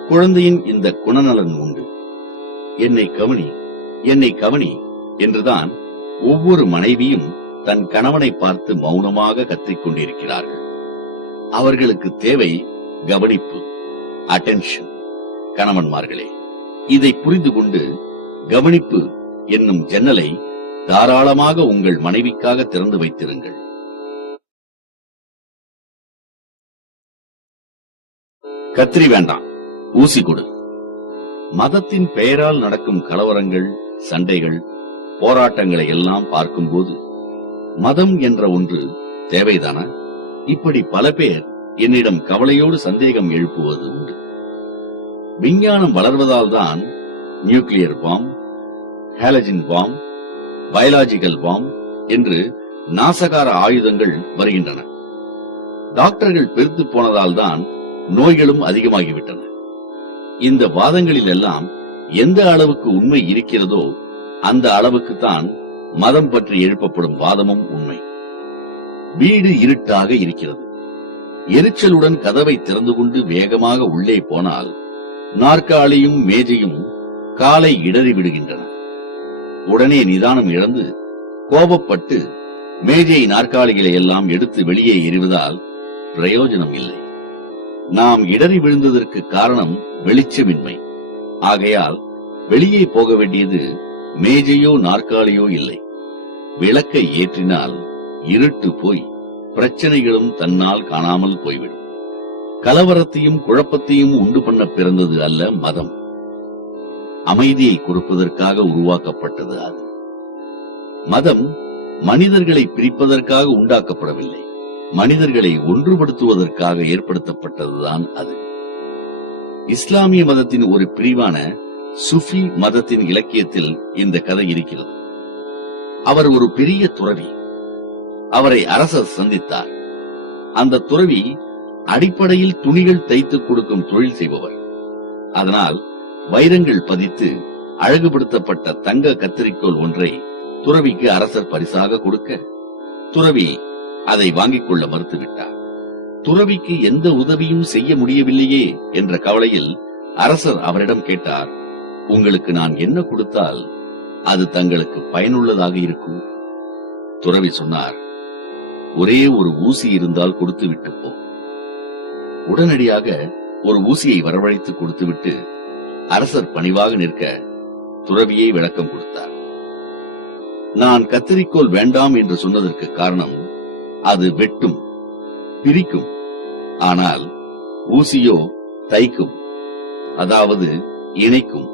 குழந்தையின் இந்த குணநலன் உண்டு. என்னை கவனி, என்னை கவனி என்றுதான் ஒவ்வொரு மனைவியும் தன் கணவனை பார்த்து மௌனமாக கத்திக் கொண்டிருக்கிறார்கள். அவர்களுக்கு தேவை கவனிப்பு, அட்டென்ஷன். கணவன்மார்களே, இதை புரிந்து கொண்டு கவனிப்பு என்னும் ஜன்னலை தாராளமாக உங்கள் மனைவிக்காக திறந்து வைத்திருங்கள். கத்திரி வேண்டாம், ஊசி கொடு. மதத்தின் பெயரால் நடக்கும் கலவரங்கள், சண்டைகள், போராட்டங்களை எல்லாம் பார்க்கும்போது மதம் என்ற ஒன்று தேவைதானா? இப்படி பல பேர் என்னிடம் கவலையோடு சந்தேகம் எழுப்புவது உண்டு. விஞ்ஞானம் வளர்வதால் தான் nuclear bomb, halogen bomb, biological bomb என்று நாசகார ஆயுதங்கள் வருகின்றன. டாக்டர்கள் பெருத்து போனதால் தான் நோய்களும் அதிகமாகிவிட்டன. இந்த வாதங்களில் எல்லாம் எந்த அளவுக்கு உண்மை இருக்கிறதோ அந்த அளவுக்கு தான் மதம் பற்றி எழுப்பப்படும் வாதமும் உண்மை. வீடு இருட்டாக இருக்கிறது. எரிச்சலுடன் கதவை திறந்து கொண்டு வேகமாக உள்ளே போனால் நாற்காலியும் மேஜையும் காலை இடறி விடுகின்றன. உடனே நிதானம் இழந்து கோபப்பட்டு மேஜை நாற்காலிகளை எல்லாம் எடுத்து வெளியே எறிவதால் பிரயோஜனம் இல்லை. நாம் இடறி விழுந்ததற்கு காரணம் வெளிச்சமின்மை. ஆகையால் வெளியே போக வேண்டியது மேஜையோ நாற்காலியோ இல்லை. விளக்கை ஏற்றினால் இருட்டு போய் பிரச்சனைகளும் தன்னால் காணாமல் போய்விடும். கலவரத்தையும் குழப்பத்தையும் உண்டு பண்ண பிறந்தது அல்ல மதம். அமைதியை கொடுப்பதற்காக உருவாக்கப்பட்டது அது. மதம் மனிதர்களை பிரிப்பதற்காக உண்டாக்கப்படவில்லை, மனிதர்களை ஒன்றுபடுத்துவதற்காக ஏற்படுத்தப்பட்டதுதான் அது. இஸ்லாமிய மதத்தின் ஒரு பிரிவான சுஃபி மதத்தின் இலக்கியத்தில் இந்த கதை இருக்கிறது. அவர் ஒரு பெரிய துறவி. அவரை அரசர் சந்தித்தார். அந்த துறவி அடிப்படையில் துணிகள் தைத்துக் கொடுக்கும் தொழில் செய்பவர். அதனால் வைரங்கள் பதித்து அழகுபடுத்தப்பட்ட தங்க கத்தரிக்கோல் ஒன்றை துறவிக்கு அரசர் பரிசாக கொடுக்க, துறவி அதை வாங்கிக் கொள்ள மறுத்துவிட்டார். துறவிக்கு எந்த உதவியும் செய்ய முடியவில்லையே என்ற கவலையில் அரசர் அவரிடம் கேட்டார், உங்களுக்கு நான் என்ன கொடுத்தால் அது தங்களுக்கு பயனுள்ளதாக இருக்கும்? துறவி சொன்னார், ஒரே ஒரு ஊசி இருந்தால் கொடுத்து விட்டு போ. உடனடியாக ஒரு ஊசியை வரவழைத்து கொடுத்துவிட்டு அரசர் பணிவாக நிற்க துறவியை விளக்கம் கொடுத்தார். நான் கத்தரிக்கோல் வேண்டாம் என்று சொன்னதற்கு காரணம், அது வெட்டும், பிரிக்கும். ஆனால் ஊசியோ தைக்கும், அதாவது இணைக்கும்.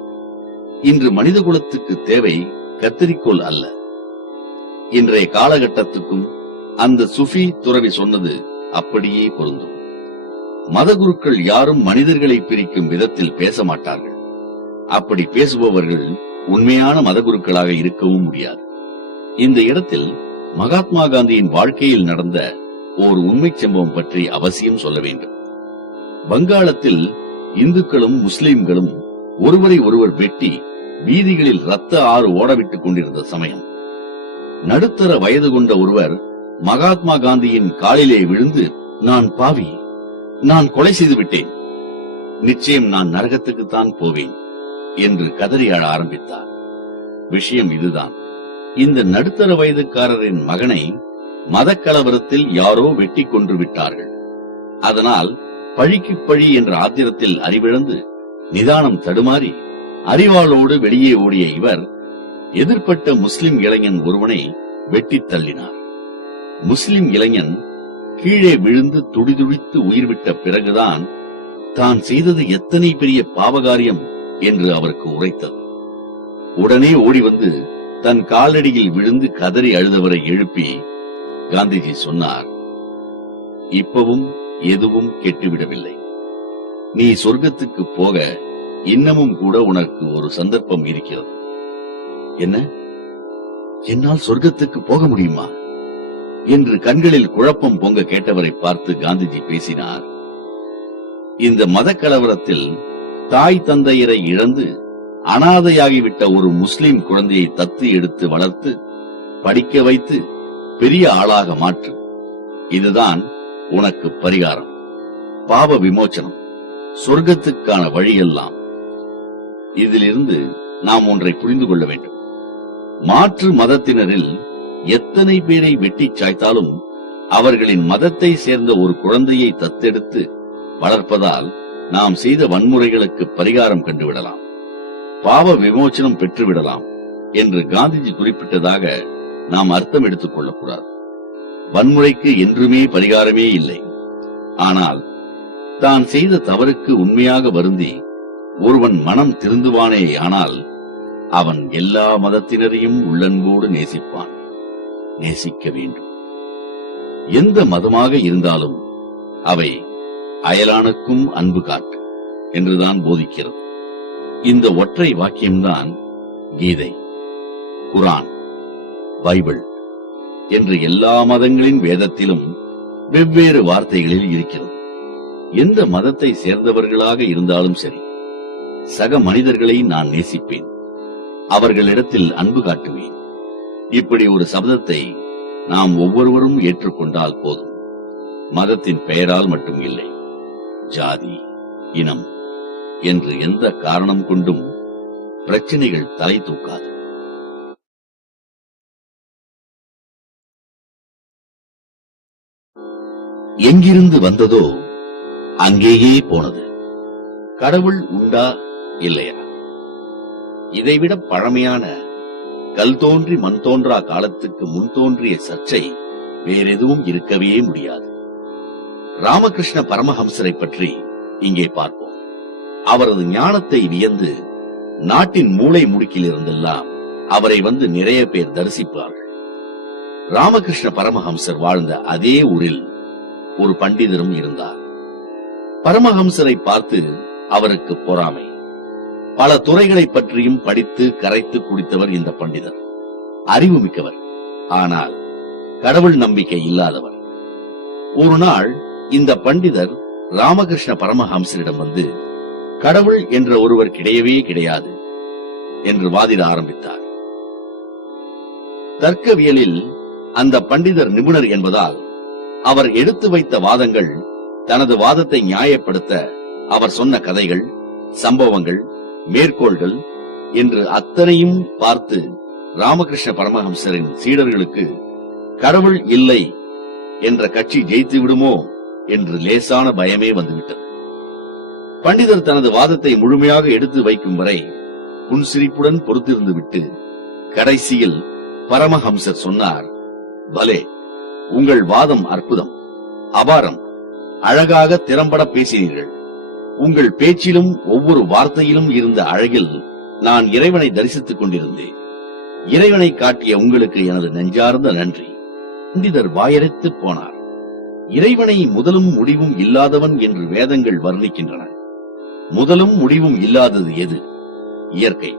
இன்று மனித குலத்துக்கு தேவை கத்தரிக்கோல் அல்ல. இன்றைய காலகட்டத்துக்கும் அந்த சுஃபி துறவி சொன்னது அப்படியே பொருந்தும். மதகுருக்கள் யாரும் மனிதர்களை பிரிக்கும் விதத்தில் பேச மாட்டார்கள். அப்படி பேசுபவர்கள் உண்மையான மதகுருக்களாக இருக்கவும் முடியாது. இந்த இடத்தில் மகாத்மா காந்தியின் வாழ்க்கையில் நடந்த ஓர் உண்மை சம்பவம் பற்றி அவசியம் சொல்ல வேண்டும். வங்காளத்தில் இந்துக்களும் முஸ்லிம்களும் ஒருவரை ஒருவர் வெட்டி வீதிகளில் ரத்த ஆறு ஓடவிட்டுக் கொண்டிருந்த சமயம், நடுத்தர வயது கொண்ட ஒருவர் மகாத்மா காந்தியின் காலிலே விழுந்து, நான் பாவி, நான் கொலை செய்து விட்டேன், நிச்சயம் நான் நரகத்துக்குத்தான் போவேன் என்று கதறி அழ ஆரம்பித்தார். விஷயம் இதுதான். இந்த நடுத்தர வயதுக்காரரின் மகனை மதக்கலவரத்தில் யாரோ வெட்டி கொன்று விட்டார்கள். அதனால் பழிக்கு பழி என்ற ஆத்திரத்தில் அறிவிழந்து நிதானம் தடுமாறி அறிவாளோடு வெளியே ஓடிய இவர் எதிர்ப்பட்ட முஸ்லிம் இளைஞன் ஒருவனை வெட்டித் தள்ளினார். முஸ்லிம் இளைஞன் கீழே விழுந்து துடிதுடித்து உயிர்விட்ட பிறகுதான் தான் செய்தது எத்தனை பெரிய பாவகாரியம் என்று அவருக்கு உரைத்தது. உடனே ஓடி வந்து தன் காலடியில் விழுந்து கதறி அழுதவரை எழுப்பி காந்திஜி சொன்னார், இப்பவும் எதுவும் கெட்டுவிடவில்லை. நீ சொர்க்கத்துக்கு போக இன்னமும் கூட உனக்கு ஒரு சந்தர்ப்பம் இருக்கிறது. என்ன, என்னால் சொர்க்கத்துக்கு போக முடியுமா? என்று கண்களில் குழப்பம் பொங்க கேட்டவரை பார்த்து காந்திஜி பேசினார். இந்த மத கலவரத்தில் தாய் தந்தையரை இழந்து அனாதையாகிவிட்ட ஒரு முஸ்லிம் குழந்தையை தத்து எடுத்து வளர்த்து படிக்க வைத்து பெரிய ஆளாக மாற்று. இதுதான் உனக்கு பரிகாரம், பாவ விமோச்சனம், சொர்க்கத்துக்கான வழியெல்லாம். இதிலிருந்து நாம் ஒன்றை புரிந்து கொள்ள வேண்டும். மாற்று மதத்தினரில் எத்தனை பேரை வெட்டி சாய்த்தாலும் அவர்களின் மதத்தை சேர்ந்த ஒரு குழந்தையை தத்தெடுத்து வளர்ப்பதால் நாம் செய்த வன்முறைகளுக்கு பரிகாரம் கண்டுவிடலாம், பாவ விமோச்சனம் பெற்றுவிடலாம் என்று காந்திஜி குறிப்பிட்டதாக நாம் அர்த்தம் எடுத்துக் கொள்ளக்கூடாது. வன்முறைக்கு என்றுமே பரிகாரமே இல்லை. ஆனால் தான் செய்த தவறுக்கு உண்மையாக வருந்தி ஒருவன் மனம் திருந்துவானே, ஆனால் அவன் எல்லா மதத்தினரையும் உள்ளன்போடு நேசிப்பான், நேசிக்க வேண்டும். எந்த மதமாக இருந்தாலும் அவை அயலானுக்கும் அன்பு காட்டு என்றுதான் போதிக்கிறது. இந்த ஒற்றை வாக்கியம்தான் கீதை, குரான், பைபிள் என்று எல்லா மதங்களின் வேதத்திலும் வெவ்வேறு வார்த்தைகளில் இருக்கிறது. எந்த மதத்தை சேர்ந்தவர்களாக இருந்தாலும் சரி, சக மனிதர்களை நான் நேசிப்பேன், அவர்களிடத்தில் அன்பு காட்டுவேன். இப்படி ஒரு சபதத்தை நாம் ஒவ்வொருவரும் ஏற்றுக்கொண்டால் போதும். மதத்தின் பெயரால் மட்டும் இல்லை, ஜாதி, இனம் என்று எந்த காரணம் கொண்டும் பிரச்சனைகள் தலை தூக்காது. எங்கிருந்து வந்ததோ அங்கேயே போனது. கடவுள் உண்டா இல்லையா? இதைவிட பழமையான கல் தோன்றி மண் தோன்றா காலத்துக்கு முன் தோன்றிய சர்ச்சை வேறெதுவும் இருக்கவே முடியாது. ராமகிருஷ்ண பரமஹம்சரை பற்றி இங்கே பார்ப்போம். அவரது ஞானத்தை வியந்து நாட்டின் மூளை முடுக்கில் இருந்தெல்லாம் அவரை வந்து நிறைய பேர் தரிசிப்பார்கள். ராமகிருஷ்ண பரமஹம்சர் வாழ்ந்த அதே ஊரில் ஒரு பண்டிதரும் இருந்தார். பரமஹம்சரை பார்த்து அவருக்கு பொறாமை. பல துறைகளை பற்றியும் படித்து கரைத்து குடித்தவர் இந்த பண்டிதர். அறிவு மிக்கவர், ஆனால் கடவுள் நம்பிக்கை இல்லாதவர். ஒரு நாள் இந்த பண்டிதர் ராமகிருஷ்ண பரமஹம்சரிடம் வந்து கடவுள் என்ற ஒருவர் கிடையவே கிடையாது என்று வாதிட ஆரம்பித்தார். தர்க்கவியலில் அந்த பண்டிதர் நிபுணர் என்பதால் அவர் எடுத்து வைத்த வாதங்கள், தனது வாதத்தை நியாயப்படுத்த அவர் சொன்ன கதைகள், சம்பவங்கள், மேற்கோள்கள் என்று அத்தனையும் பார்த்து ராமகிருஷ்ண பரமஹம்சரின் சீடர்களுக்கு கடவுள் இல்லை என்ற கட்சி ஜெயித்து விடுமோ என்று லேசான பயமே வந்துவிட்டது. பண்டிதர் தனது வாதத்தை முழுமையாக எடுத்து வைக்கும் வரை புன்சிரிப்புடன் பொறுத்திருந்து விட்டு கடைசியில் பரமஹம்சர் சொன்னார், பலே, உங்கள் வாதம் அற்புதம், அபாரம், அழகாக திறம்பட பேசினீர்கள். உங்கள் பேச்சிலும் ஒவ்வொரு வார்த்தையிலும் இருந்த அழகில் நான் இறைவனை தரிசித்துக் கொண்டிருந்தேன். இறைவனை காட்டிய உங்களுக்கு எனது நெஞ்சார்ந்த நன்றி. பண்டிதர் வாயரைத்து போனார். இறைவனை முதலும் முடிவும் இல்லாதவன் என்று வேதங்கள் வர்ணிக்கின்றன. முதலும் முடிவும் இல்லாதது எது? இயற்கை.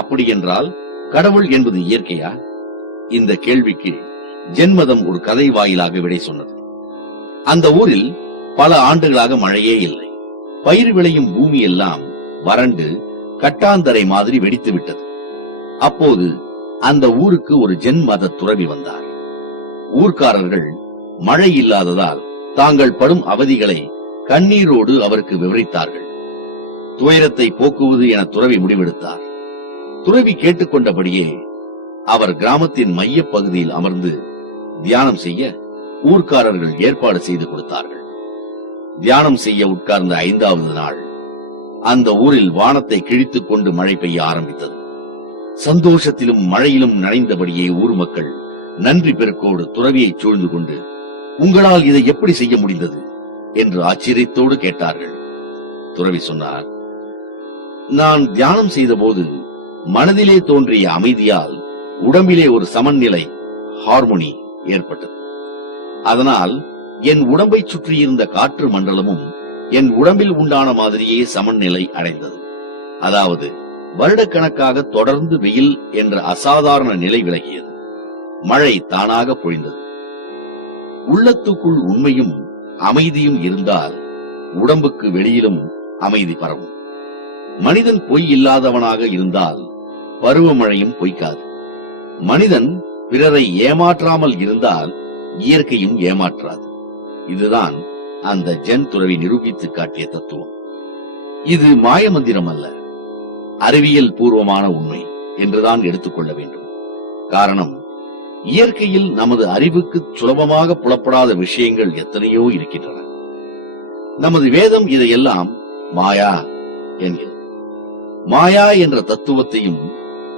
அப்படி என்றால் கடவுள் என்பது இயற்கையா? இந்த கேள்விக்கு ஜென்மதம் ஒரு கதை வாயிலாக விடை சொன்னது. அந்த ஊரில் பல ஆண்டுகளாக மழையே இல்லை. பயிர் விளையும் பூமி எல்லாம் வறண்டு கட்டாந்தரை மாதிரி வெடித்து விட்டது. அப்போது அந்த ஊருக்கு ஒரு ஜென்மத துறவி வந்தார். ஊர்க்காரர்கள் மழை இல்லாததால் தாங்கள் படும் அவதிகளை கண்ணீரோடு அவருக்கு விவரித்தார்கள். துயரத்தை போக்குவது என துறவி முடிவெடுத்தார். துறவி கேட்டுக்கொண்டபடியே அவர் கிராமத்தின் மைய பகுதியில் அமர்ந்து தியானம் செய்ய ஊர்க்காரர்கள் ஏற்பாடு செய்து கொடுத்தார்கள். தியானம் செய்ய உட்கார்ந்த 5வது நாள் அந்த ஊரில் வானத்தை கிழித்துக் கொண்டு மழை பெய்ய ஆரம்பித்தது. சந்தோஷத்திலும் மழையிலும் நனைந்தபடியே ஊர் மக்கள் நன்றி பெருக்கோடு துறவியை சூழ்ந்து கொண்டு, உங்களால் இதை எப்படி செய்ய முடிந்தது என்று ஆச்சரியத்தோடு கேட்டார்கள். துறவி சொன்னார், நான் தியானம் செய்த போது மனதிலே தோன்றிய அமைதியால் உடம்பிலே ஒரு சமநிலை, ஹார்மோனி ஏற்பட்டது. அதனால் என் உடம்பை சுற்றியிருந்த காற்று மண்டலமும் என் உடம்பில் உண்டான மாதிரியே சமநிலை அடைந்தது. அதாவது வருடக்கணக்காக தொடர்ந்து வெயில் என்ற அசாதாரண நிலை விலகியது. மழை தானாக பொழிந்தது. உள்ளத்துக்குள் உண்மையும் அமைதியும் இருந்தால் உடம்புக்கு வெளியிலும் அமைதி பரவும். மனிதன் பொய் இல்லாதவனாக இருந்தால் பருவமழையும் பொய்க்காது. மனிதன் பிறரை ஏமாற்றாமல் இருந்தால் இயற்கையும் ஏமாற்றாது. இதுதான் அந்த ஜென் துறவி நிரூபித்து காட்டிய தத்துவம். இது மாயமந்திரம் அல்ல, அறிவியல் பூர்வமான உண்மை என்றுதான் எடுத்துக்கொள்ள வேண்டும். காரணம், இயற்கையில் நமது அறிவுக்கு சுலபமாக புலப்படாத விஷயங்கள் எத்தனையோ இருக்கின்றன. நமது வேதம் இதையெல்லாம் மாயா என்கிறது. மாயா என்ற தத்துவத்தையும்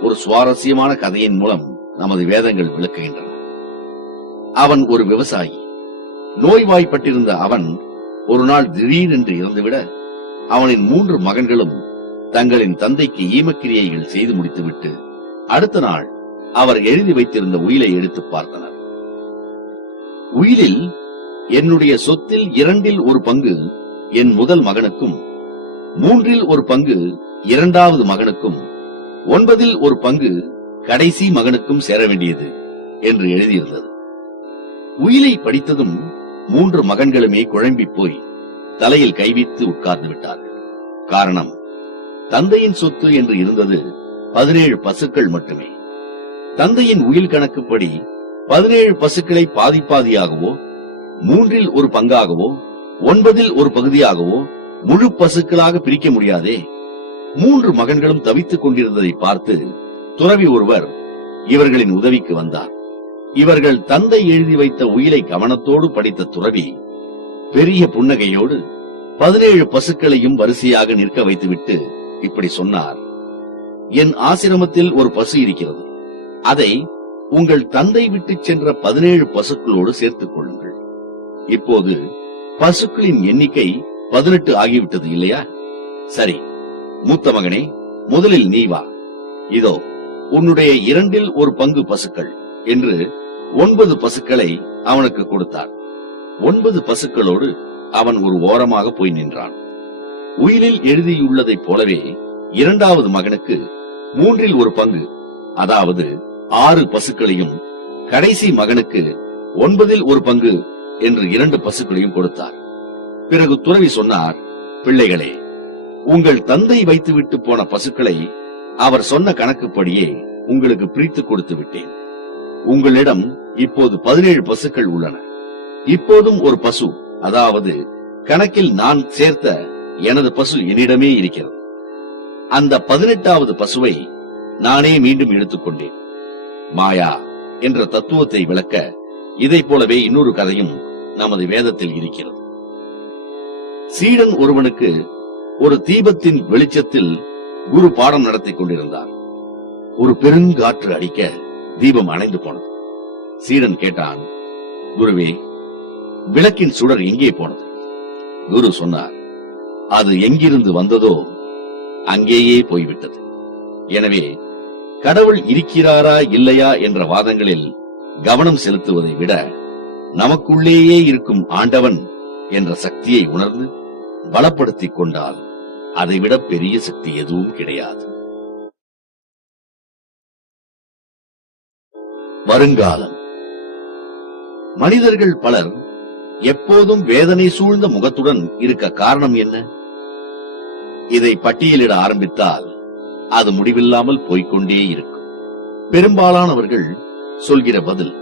ஒரு சுவாரஸ்யமான கதையின் மூலம் நமது வேதங்கள் விளக்குகின்றன. அவன் ஒரு விவசாயி. நோய்வாய்ப்பட்டிருந்த அவன் ஒரு நாள் திடீரென்று இறந்துவிட, அவனின் 3 மகன்களும் தங்களின் தந்தைக்கு ஈமக்கிரியைகள் செய்து முடித்துவிட்டு அடுத்த நாள் அவர் எழுதி வைத்திருந்த உயிலை எடுத்து பார்த்தனர். உயிலில் என்னுடைய சொத்தில் 2இல் 1 பங்கு என் முதல் மகனுக்கும், 3இல் 1 பங்கு 2வது மகனுக்கும், 9இல் 1 பங்கு கடைசி மகனுக்கும் சேர வேண்டியது என்று எழுதியிருந்தது. உயிலை படித்ததும் 3 மகன்களுமே குழம்பி போய் தலையில் கைவித்து உட்கார்ந்து விட்டார்கள். காரணம், தந்தையின் சொத்து என்று இருந்தது 17 பசுக்கள் மட்டுமே. தந்தையின் உயில் கணக்குப்படி 17 பசுக்களை பாதியாகவோ, 3இல் 1 பங்காகவோ, 9இல் 1 பகுதியாகவோ முழு பசுக்களாக பிரிக்க முடியாதே. 3 மகன்களும் தவித்துக் கொண்டிருந்ததை பார்த்து துறவி ஒருவர் இவர்களின் உதவிக்கு வந்தார். இவர்கள் தந்தை எழுதி வைத்த உயிலை கவனத்தோடு படித்த துறவி பெரிய புன்னகையோடு 17 பசுக்களையும் வரிசையாக நிற்க வைத்துவிட்டு இப்படி சொன்னார்: என் ஆசிரமத்தில் ஒரு பசு இருக்கிறது. அதை உங்கள் தந்தை விட்டு சென்ற 17 பசுக்களோடு சேர்த்துக் கொள்ளுங்கள். இப்போது பசுக்களின் எண்ணிக்கை 18 ஆகிவிட்டது இல்லையா? சரி, மூத்த மகனே, முதலில் நீ வா. இதோ உன்னுடைய 2இல் 1 பங்கு பசுக்கள் என்று 9 பசுக்களை அவனுக்கு கொடுத்தார். 9 பசுக்களோடு அவன் ஒரு ஓரமாக போய் நின்றான். உயிலில் எழுதியுள்ளதைப் போலவே 2வது மகனுக்கு 3இல் 1 பங்கு, அதாவது 6 பசுக்களையும், கடைசி மகனுக்கு 9இல் 1 பங்கு என்று 2 பசுக்களையும் கொடுத்தார். பிறகு துறவி சொன்னார்: பிள்ளைகளே, உங்கள் தந்தை வைத்துவிட்டு போன பசுக்களை அவர் சொன்ன கணக்குப்படியே உங்களுக்கு பிரித்து கொடுத்து விட்டேன். உங்களிடம் இப்போது 17 பசுக்கள் உள்ளன. இப்போதும் ஒரு பசு, அதாவது கணக்கில் நான் சேர்த்த எனது பசு என்னிடமே இருக்கிறது. அந்த 18வது பசுவை நானே மீண்டும் எடுத்துக்கொண்டேன். மாயா என்ற தத்துவத்தை விளக்க இதைப் போலவே இன்னொரு கதையும் நமது வேதத்தில் இருக்கிறது. சீடன் ஒருவனுக்கு ஒரு தீபத்தின் வெளிச்சத்தில் குரு பாடம் நடத்திக் கொண்டிருந்தார். ஒரு பெருங்காற்று அடிக்க தீபம் அணைந்து போனது. சீடன் கேட்டான்: குருவே, விளக்கின் சுடர் எங்கே போனது? குரு சொன்னார்: அது எங்கிருந்து வந்ததோ அங்கேயே போய்விட்டது. எனவே கடவுள் இருக்கிறாரா இல்லையா என்ற வாதங்களில் கவனம் செலுத்துவதை விட நமக்குள்ளேயே இருக்கும் ஆண்டவன் என்ற சக்தியை உணர்ந்து பலப்படுத்திக் கொண்டால் அதைவிட பெரிய சக்தி எதுவும் கிடையாது. வருங்காலம். மனிதர்கள் பலர் எப்போதும் வேதனை சூழ்ந்த முகத்துடன் இருக்க காரணம் என்ன? இதை பட்டியலிட ஆரம்பித்தால் அது முடிவில்லாமல் போய்கொண்டே இருக்கும். பெரும்பாலானவர்கள் சொல்கிற பதில்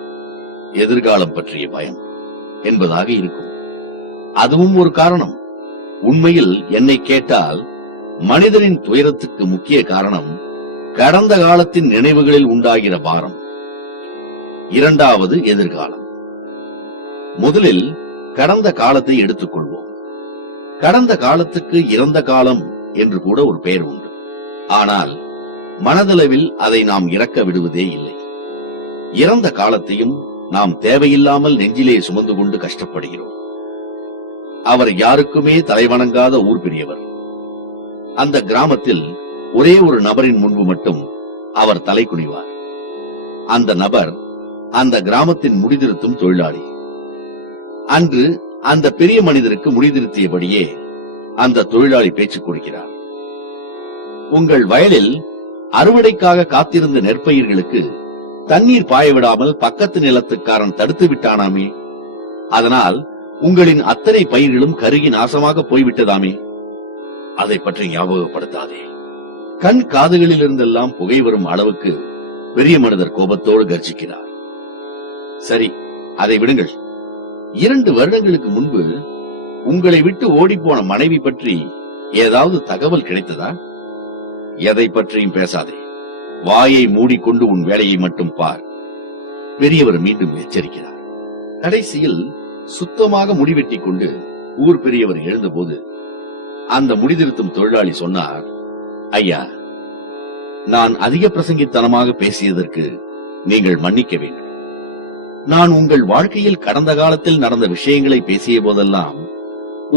எதிர்காலம் பற்றிய பயம் என்பதாக இருக்கும். அதுவும் ஒரு காரணம். உண்மையில் என்னை கேட்டால் மனிதனின் துயரத்துக்கு முக்கிய காரணம் கடந்த காலத்தின் நினைவுகளில் உண்டாகிற பாரம். 2வது எதிர்காலம். முதலில் கடந்த காலத்தை எடுத்துக்கொள்வோம். கடந்த காலத்துக்கு இறந்த காலம் என்று கூட ஒரு பெயர் உண்டு. ஆனால் மனதளவில் அதை நாம் இறக்க விடுவதே இல்லை. இறந்த காலத்தையும் நாம் தேவையில்லாமல் நெஞ்சிலே சுமந்து கொண்டு கஷ்டப்படுகிறோம். அவர் யாருக்குமே தலைவணங்காத ஊர் பெரியவர். அந்த கிராமத்தில் ஒரே ஒரு நபரின் முன்பு மட்டும் அவர் தலை குனிவார். அந்த நபர் அந்த கிராமத்தின் முடிதிருத்தும் தொழிலாளி. அன்று அந்த பெரிய மனிதருக்கு முடிதிருத்தியபடியே அந்த தொழிலாளி பேச்சு கொடுக்கிறார்: உங்கள் வயலில் அறுவடைக்காக காத்திருந்த நெற்பயிர்களுக்கு தண்ணீர் பாயவிடாமல் பக்கத்து நிலத்துக்காரன் தடுத்து விட்டானாமே, அதனால் உங்களின் அத்தனை பயிர்களும் கருகி நாசமாக போய்விட்டதாமே. அதை பற்றி ஞாபகப்படுத்தாதே. கண் காதுகளில் இருந்தெல்லாம் புகை வரும் அளவுக்கு பெரிய மனிதர் கோபத்தோடு கர்ஜிக்கிறார். சரி, அதை விடுங்கள். 2 வருடங்களுக்கு முன்பு உங்களை விட்டு ஓடிப்போன மனைவி பற்றி ஏதாவது தகவல் கிடைத்ததா? எதை பற்றியும் பேசாதே. வாயை மூடிக்கொண்டு உன் வேலையை மட்டும் பார். பெரியவர் மீண்டும் எச்சரிக்கிறார். கடைசியில் சுத்தமாக முடிவெட்டிக் கொண்டு ஊர் பெரியவர் எழுந்தபோது அந்த முடிதிருத்தும் தொழிலாளி சொன்னார், ஐயா, நான் அதிக பிரசங்கித்தனமாக பேசியதற்கு நீங்கள் மன்னிக்க வேண்டும். நான் உங்கள் வாழ்க்கையில் கடந்த காலத்தில் நடந்த விஷயங்களை பேசிய போதெல்லாம்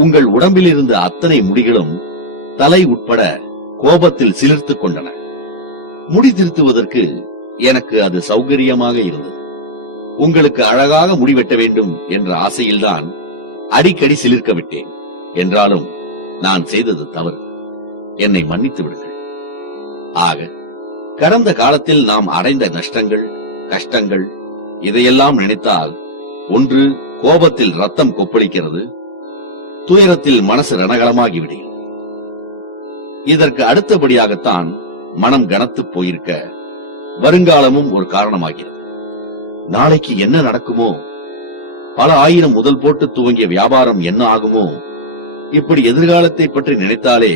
உங்கள் உடம்பில் இருந்த அத்தனை முடிகளும் தலை உட்பட கோபத்தில் சிலிர்த்துக் கொண்டன. முடி திருத்துவதற்கு எனக்கு அது சௌகரியமாக இருந்தது. உங்களுக்கு அழகாக முடிவெட்ட வேண்டும் என்ற ஆசையில்தான் அடிக்கடி சிலிர்க்க விட்டேன். என்றாலும் நான் செய்தது தவறு. என்னை மன்னித்து விடுங்கள். ஆக கடந்த காலத்தில் நாம் அடைந்த நஷ்டங்கள், கஷ்டங்கள் இதையெல்லாம் நினைத்தால் ஒன்று கோபத்தில் ரத்தம் கொப்பளிக்கிறது, துயரத்தில் மனசு ரணகலமாகி விடுகிறது. இதற்கு அடுத்தபடியாகத்தான் மனம் கனத்து போயிருக்க வருங்காலமும் ஒரு காரணமாகிறது. நாளைக்கு என்ன நடக்குமோ, பல ஆயிரம் முதல் போட்டு துவங்கிய வியாபாரம் என்ன ஆகுமோ, இப்படி எதிர்காலத்தை பற்றி நினைத்தாலே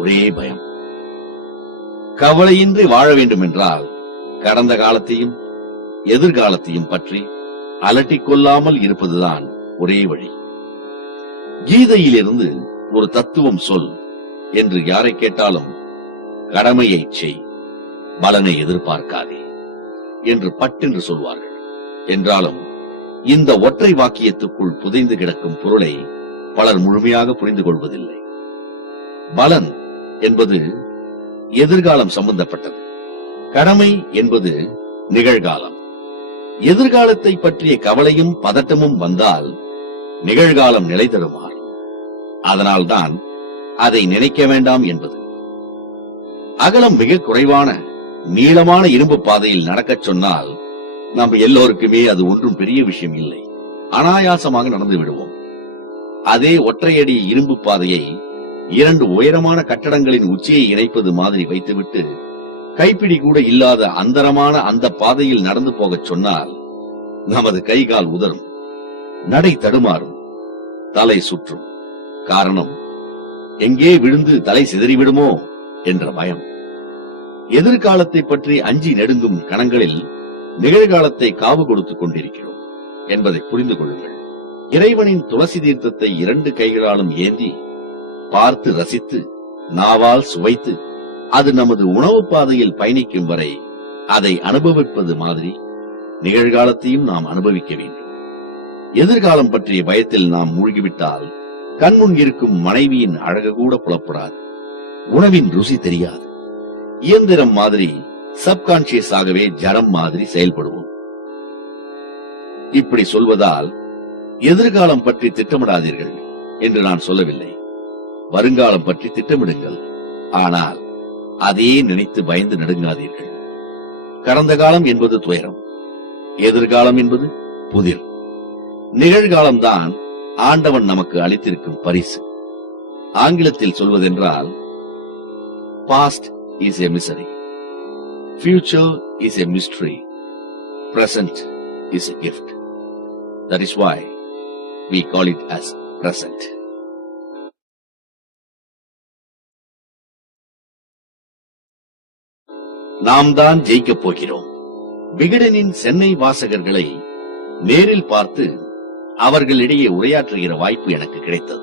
ஒரே பயம். கவலையின்றி வாழ வேண்டும் என்றால் கடந்த காலத்தையும் எதிர்காலத்தையும் பற்றி அலட்டிக் கொள்ளாமல் இருப்பதுதான் ஒரே வழி. கீதையிலிருந்து ஒரு தத்துவம் சொல் என்று யாரை கேட்டாலும் கடமையை செய், பலனை எதிர்பார்க்காதே என்று பட்டென்று சொல்வார்கள். என்றாலும் இந்த ஒற்றை வாக்கியத்துக்குள் புதைந்து கிடக்கும் பொருளை பலர் முழுமையாக புரிந்து கொள்வதில்லை. பலன் என்பது எதிர்காலம் சம்பந்தப்பட்டது, கடமை என்பது நிகழ்காலம். எதிர்காலத்தை பற்றிய கவலையும் பதட்டமும் வந்தால் நிகழ்காலம் நிலை தருமாறும். அதனால்தான் அதை நினைக்க வேண்டாம் என்பது. அகலம் மிக குறைவான நீளமான இரும்பு பாதையில் நடக்கச் சொன்னால் நம்ம எல்லோருக்குமே அது ஒன்றும் பெரிய விஷயம் இல்லை, அனாயாசமாக நடந்து விடுவோம். அதே ஒற்றையடி இரும்பு பாதையை 2 உயரமான கட்டடங்களின் உச்சியை இணைப்பது மாதிரி வைத்துவிட்டு கைப்பிடி கூட இல்லாத அந்தரமான அந்த பாதையில் நடந்து போகச் சொன்னால் நமது கை கால் உதறும், நடை தடுமாறும், தலை சுற்றும். காரணம், எங்கே விழுந்து தலை சிதறிவிடுமோ என்ற பயம். எதிர்காலத்தை பற்றி அஞ்சி நெடுங்கும் கணங்களில் நிகழ்காலத்தை காவு கொடுத்துக் கொண்டிருக்கிறோம் என்பதை புரிந்து கொள்ளுங்கள். இறைவனின் துளசி தீர்த்தத்தை 2 கைகளாலும் ஏந்தி பார்த்து ரசித்து நாவால் சுவைத்து அது நமது உணவு பாதையில் பயணிக்கும் வரை அதை அனுபவிப்பது மாதிரி நிகழ்காலத்தையும் நாம் அனுபவிக்க வேண்டும். எதிர்காலம் பற்றிய பயத்தில் நாம் மூழ்கிவிட்டால் கண்முன் இருக்கும் மனைவியின் அழகு கூட புலப்படாது, உணவின் ருசி தெரியாது. இயந்திரம் மாதிரி சப்கான்சியஸ் ஆகவே ஜடம் மாதிரி செயல்படுவோம். இப்படி சொல்வதால் எதிர்காலம் பற்றி திட்டமிடாதீர்கள் என்று நான் சொல்லவில்லை. வருங்காலம் பற்றி திட்டமிடுங்கள், ஆனால் அதையே நினைத்து பயந்து நடுங்காதீர்கள். கடந்த காலம் என்பது துயரம், எதிர்காலம் என்பது புதிர். நிகழ்காலம்தான் ஆண்டவன் நமக்கு அளித்திருக்கும் பரிசு. ஆங்கிலத்தில் சொல்வதென்றால் past is a misery, future is a mystery, present is a gift. That is why we call it as present. நாம் தான் ஜெயிக்கப் போகிறோம். விகடனின் சென்னை வாசகர்களை நேரில் பார்த்து அவர்களிடையே உரையாற்றுகிற வாய்ப்பு எனக்கு கிடைத்தது.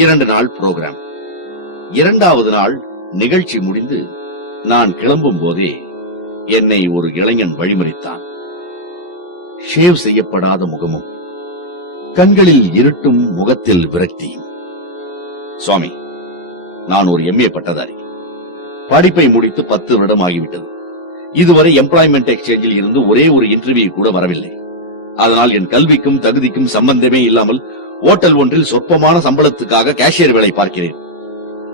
2 நாள் புரோகிராம். 2வது நாள் நிகழ்ச்சி முடிந்து நான் கிளம்பும் போதே என்னை ஒரு இளைஞன் வழிமறித்தான். ஷேவ் செய்யப்படாத முகமும் கண்களில் இருட்டும், முகத்தில் விரக்தியும். சுவாமி, நான் ஒரு MA பட்டதாரி. படிப்பை முடித்து 10 வருடம் ஆகிவிட்டது. இதுவரை எம்ப்ளாய்மெண்ட் எக்ஸ்சேஞ்சில் இருந்து ஒரே ஒரு இன்டர்வியூ கூட வரவில்லை. அதனால் என் கல்விக்கும் தகுதிக்கும் சம்பந்தமே இல்லாமல் ஓட்டல் ஒன்றில் சொற்பமான சம்பளத்துக்காக கேஷியர் வேலை பார்க்கிறேன்.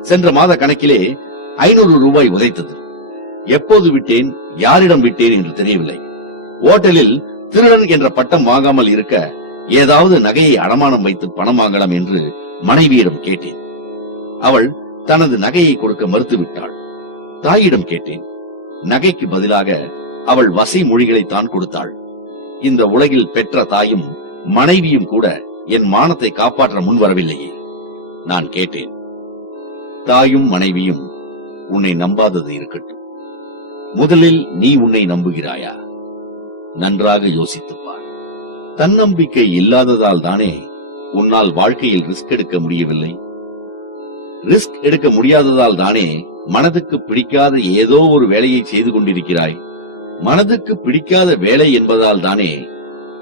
சென்ற மாத கணக்கிலே 500 ரூபாய் உதைத்தது. எப்போது விட்டேன், யாரிடம் விட்டேன் என்று தெரியவில்லை. ஓட்டலில் திருடன் என்ற பட்டம் வாங்காமல் இருக்க ஏதாவது நகையை அடமானம் வைத்து பணம் வாங்கலாம் என்று மனைவியிடம் கேட்டேன். அவள் தனது நகையை கொடுக்க மறுத்துவிட்டாள். தாயிடம் கேட்டேன். நகைக்கு பதிலாக அவள் வசை மொழிகளை தான் கொடுத்தாள். இந்த உலகில் பெற்ற தாயும் மனைவியும் கூட என் மானத்தை காப்பாற்ற முன்வரவில்லையே. நான் கேட்டேன், தாயும் மனைவியும் உன்னை நம்பாதது இருக்கட்டும், முதலில் நீ உன்னை நம்புகிறாயா? நன்றாக யோசித்துப்பார். தன்னம்பிக்கை இல்லாததால் தானே உன்னால் வாழ்க்கையில் ரிஸ்க் எடுக்க முடியவில்லை. ரிஸ்க் எடுக்க முடியாததால் தானே மனதுக்கு பிடிக்காத ஏதோ ஒரு வேலையை செய்து கொண்டிருக்கிறாய். மனதுக்கு பிடிக்காத வேலை என்பதால் தானே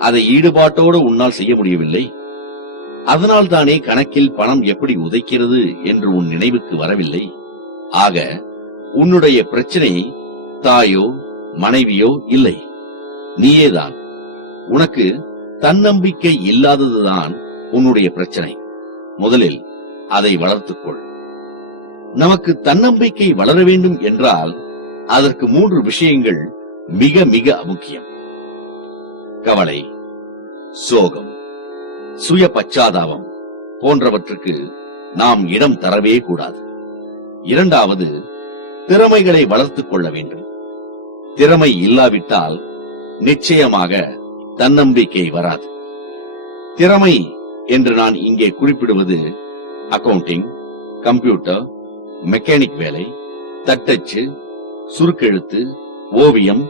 அதை ஈடுபாட்டோடு உன்னால் செய்ய முடியவில்லை. அதனால் தானே கணக்கில் பணம் எப்படி உதைக்கிறது என்று உன் நினைவுக்கு வரவில்லை. ஆக உன்னுடைய பிரச்சனை தாயோ மனைவியோ இல்லை, நீயேதான். உனக்கு தன்னம்பிக்கை இல்லாததுதான் உன்னுடைய பிரச்சனை. முதலில் அதை வளர்த்துக்கொள். நமக்கு தன்னம்பிக்கை வளர வேண்டும் என்றால் அதற்கு 3 விஷயங்கள் மிக மிக முக்கியம். கவலை, சோகம், சுய பச்சாதாபம் போன்றவற்றுக்கு நாம் இடம் தரவே கூடாது. இரண்டாவது, திறமைகளை வளர்த்துக் கொள்ள வேண்டும். திறமை இல்லாவிட்டால் நிச்சயமாக தன்னம்பிக்கை வராது. திறமை என்று நான் இங்கே குறிப்பிடுவது அக்கவுண்டிங், கம்ப்யூட்டர், மெக்கானிக் வேலை, தட்டச்சு, சுருக்கெழுத்து, ஓவியம்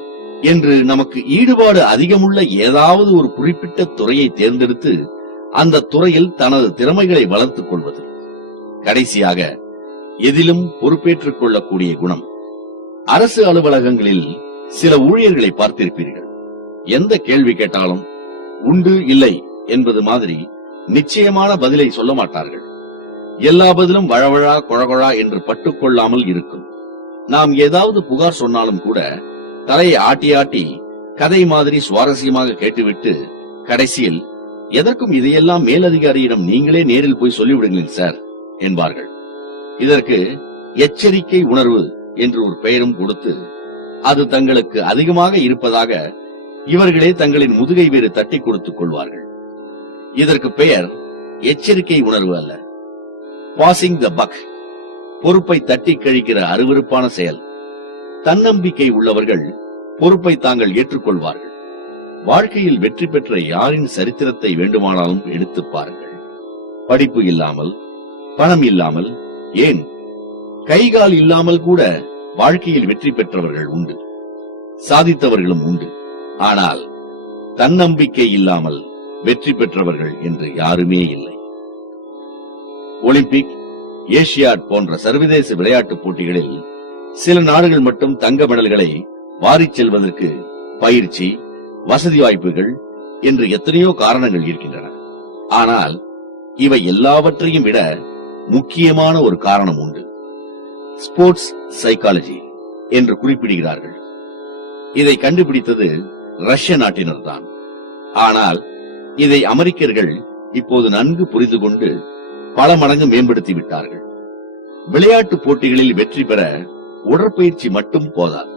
என்று நமக்கு ஈடுபாடு அதிகமுள்ள ஏதாவது ஒரு குறிப்பிட்ட துறையை தேர்ந்தெடுத்து அந்த துறையில் தனது திறமைகளை வளர்த்துக் கொள்வது. கடைசியாக எதிலும் பொறுப்பேற்றுக் கொள்ளக்கூடிய குணம். அரசு அலுவலகங்களில் சில ஊழியர்களை பார்த்திருப்பீர்கள். எந்த கேள்வி கேட்டாலும் உண்டு இல்லை என்பது மாதிரி நிச்சயமான பதிலை சொல்ல மாட்டார்கள். எல்லா பதிலும் வழவழா கொழகொழா என்று பட்டுக்கொள்ளாமல் இருக்கும். நாம் ஏதாவது புகார் சொன்னாலும் கூட தலையை ஆட்டி ஆட்டி கதை மாதிரி சுவாரஸ்யமாக கேட்டுவிட்டு கடைசியில் எதற்கும் இதையெல்லாம் மேலதிகாரியிடம் நீங்களே நேரில் போய் சொல்லிவிடுங்கள் சார் என்பார்கள். இதற்கு எச்சரிக்கை உணர்வு என்று ஒரு பெயரும் கொடுத்து அது தங்களுக்கு அதிகமாக இருப்பதாக இவர்களே தங்களின் முதுகை வேறு தட்டி கொடுத்துக் கொள்வார்கள். இதற்கு பெயர் எச்சரிக்கை உணர்வு அல்ல, பாசிங் த பக், பொறுப்பை தட்டி கழிக்கிற அருவருப்பான செயல். தன்னம்பிக்கை உள்ளவர்கள் பொறுப்பை தாங்கள் ஏற்றுக்கொள்வார்கள். வாழ்க்கையில் வெற்றி பெற்ற யாரின் சரித்திரத்தை வேண்டுமானாலும் எடுத்துப் பாருங்கள். படிப்பு இல்லாமல், பணம் இல்லாமல், ஏன் கைகால் இல்லாமல் கூட வாழ்க்கையில் வெற்றி பெற்றவர்கள் உண்டு, சாதித்தவர்களும் உண்டு. ஆனால் தன்னம்பிக்கை இல்லாமல் வெற்றி பெற்றவர்கள் என்று யாருமே இல்லை. ஒலிம்பிக், ஏசியாட் போன்ற சர்வதேச விளையாட்டுப் போட்டிகளில் சில நாடுகள் மட்டும் தங்க மெடல்களை வாரிச் செல்வதற்கு பயிற்சி, வசதி வாய்ப்புகள் என்று எத்தனையோ காரணங்கள் இருக்கின்றன. ஆனால் இவை எல்லாவற்றையும் விட முக்கியமான ஒரு காரணம் உண்டு. ஸ்போர்ட்ஸ் சைக்காலஜி என்று குறிப்பிடுகிறார்கள். இதை கண்டுபிடித்தது ரஷ்ய நாட்டினர் தான். ஆனால் இதை அமெரிக்கர்கள் இப்போது நன்கு புரிந்து கொண்டு பல மடங்கு மேம்படுத்தி விட்டார்கள். விளையாட்டு போட்டிகளில் வெற்றி பெற உடற்பயிற்சி மட்டும் போதாது,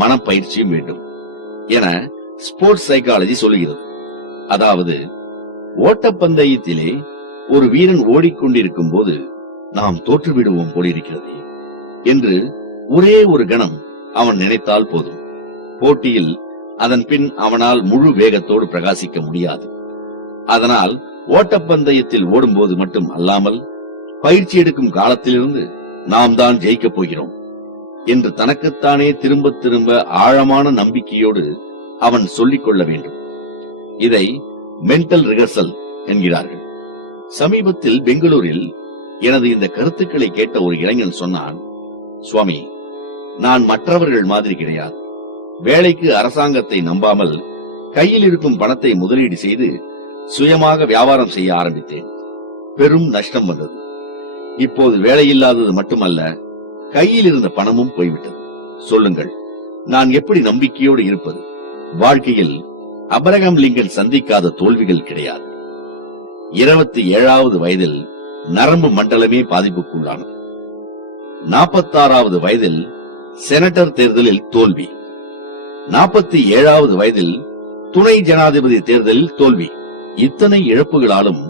மனப்பயிற்சியும் வேண்டும் என ஸ்போர்ட்ஸ் சைக்காலஜி சொல்கிறது. அதாவது ஓட்டப்பந்தயத்திலே ஒரு வீரன் ஓடிக்கொண்டிருக்கும் போது நாம் தோற்றுவிடுவோம் போலிருக்கிறது என்று ஒரே ஒரு கணம் அவன் நினைத்தால் போதும். போட்டியில் அதன் பின் அவனால் முழு வேகத்தோடு பிரகாசிக்க முடியாது. அதனால் ஓட்டப்பந்தயத்தில் ஓடும்போது மட்டும் அல்லாமல் பயிற்சி எடுக்கும் காலத்திலிருந்து நாம் தான் ஜெயிக்கப் போகிறோம் என்று தனக்குத்தானே திரும்ப திரும்ப ஆழமான நம்பிக்கையோடு அவன் சொல்லிக் கொள்ள வேண்டும். இதை மென்டல் ரிஹர்சல் என்கிறார்கள். சமீபத்தில் பெங்களூரில் எனது இந்த கருத்துக்களை கேட்ட ஒரு இளைஞன் சொன்னான், சுவாமி, நான் மற்றவர்கள் மாதிரி கிடையாது. வேலைக்கு அரசாங்கத்தை நம்பாமல் கையில் இருக்கும் பணத்தை முதலீடு செய்து சுயமாக வியாபாரம் செய்ய ஆரம்பித்தேன். பெரும் நஷ்டம் வந்தது. இப்போது வேலையில்லாதது மட்டுமல்ல, கையில் இருந்த பணமும் போய்விட்டது. சொல்லுங்கள், நான் எப்படி நம்பிக்கையோடு இருப்பது? வாழ்க்கையில் அப்ரஹாம் லிங்கன் சந்திக்காத தோல்விகள் கிடையாது. 27வது வயதில் நரம்பு மண்டலமே பாதிப்புக்குள்ளானது. 46வது வயதில் செனட்டர் தேர்தலில் தோல்வி. 47வது வயதில் துணை ஜனாதிபதி தேர்தலில் தோல்வி. இத்தனை இழப்புகளாலும்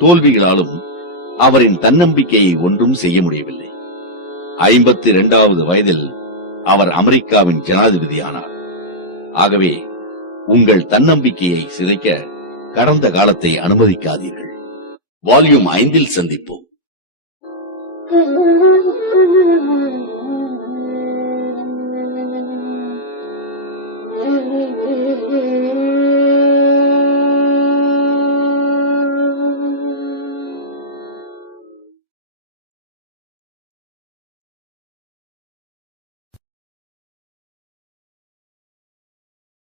தோல்விகளாலும் அவரின் தன்னம்பிக்கையை ஒன்றும் செய்ய முடியவில்லை. 52வது வயதில் அவர் அமெரிக்காவின் ஜனாதிபதியானார். ஆகவே உங்கள் தன்னம்பிக்கையை சிதைக்க கடந்த காலத்தை அனுமதிக்காதீர்கள். வால்யூம் 5 சந்திப்போம்.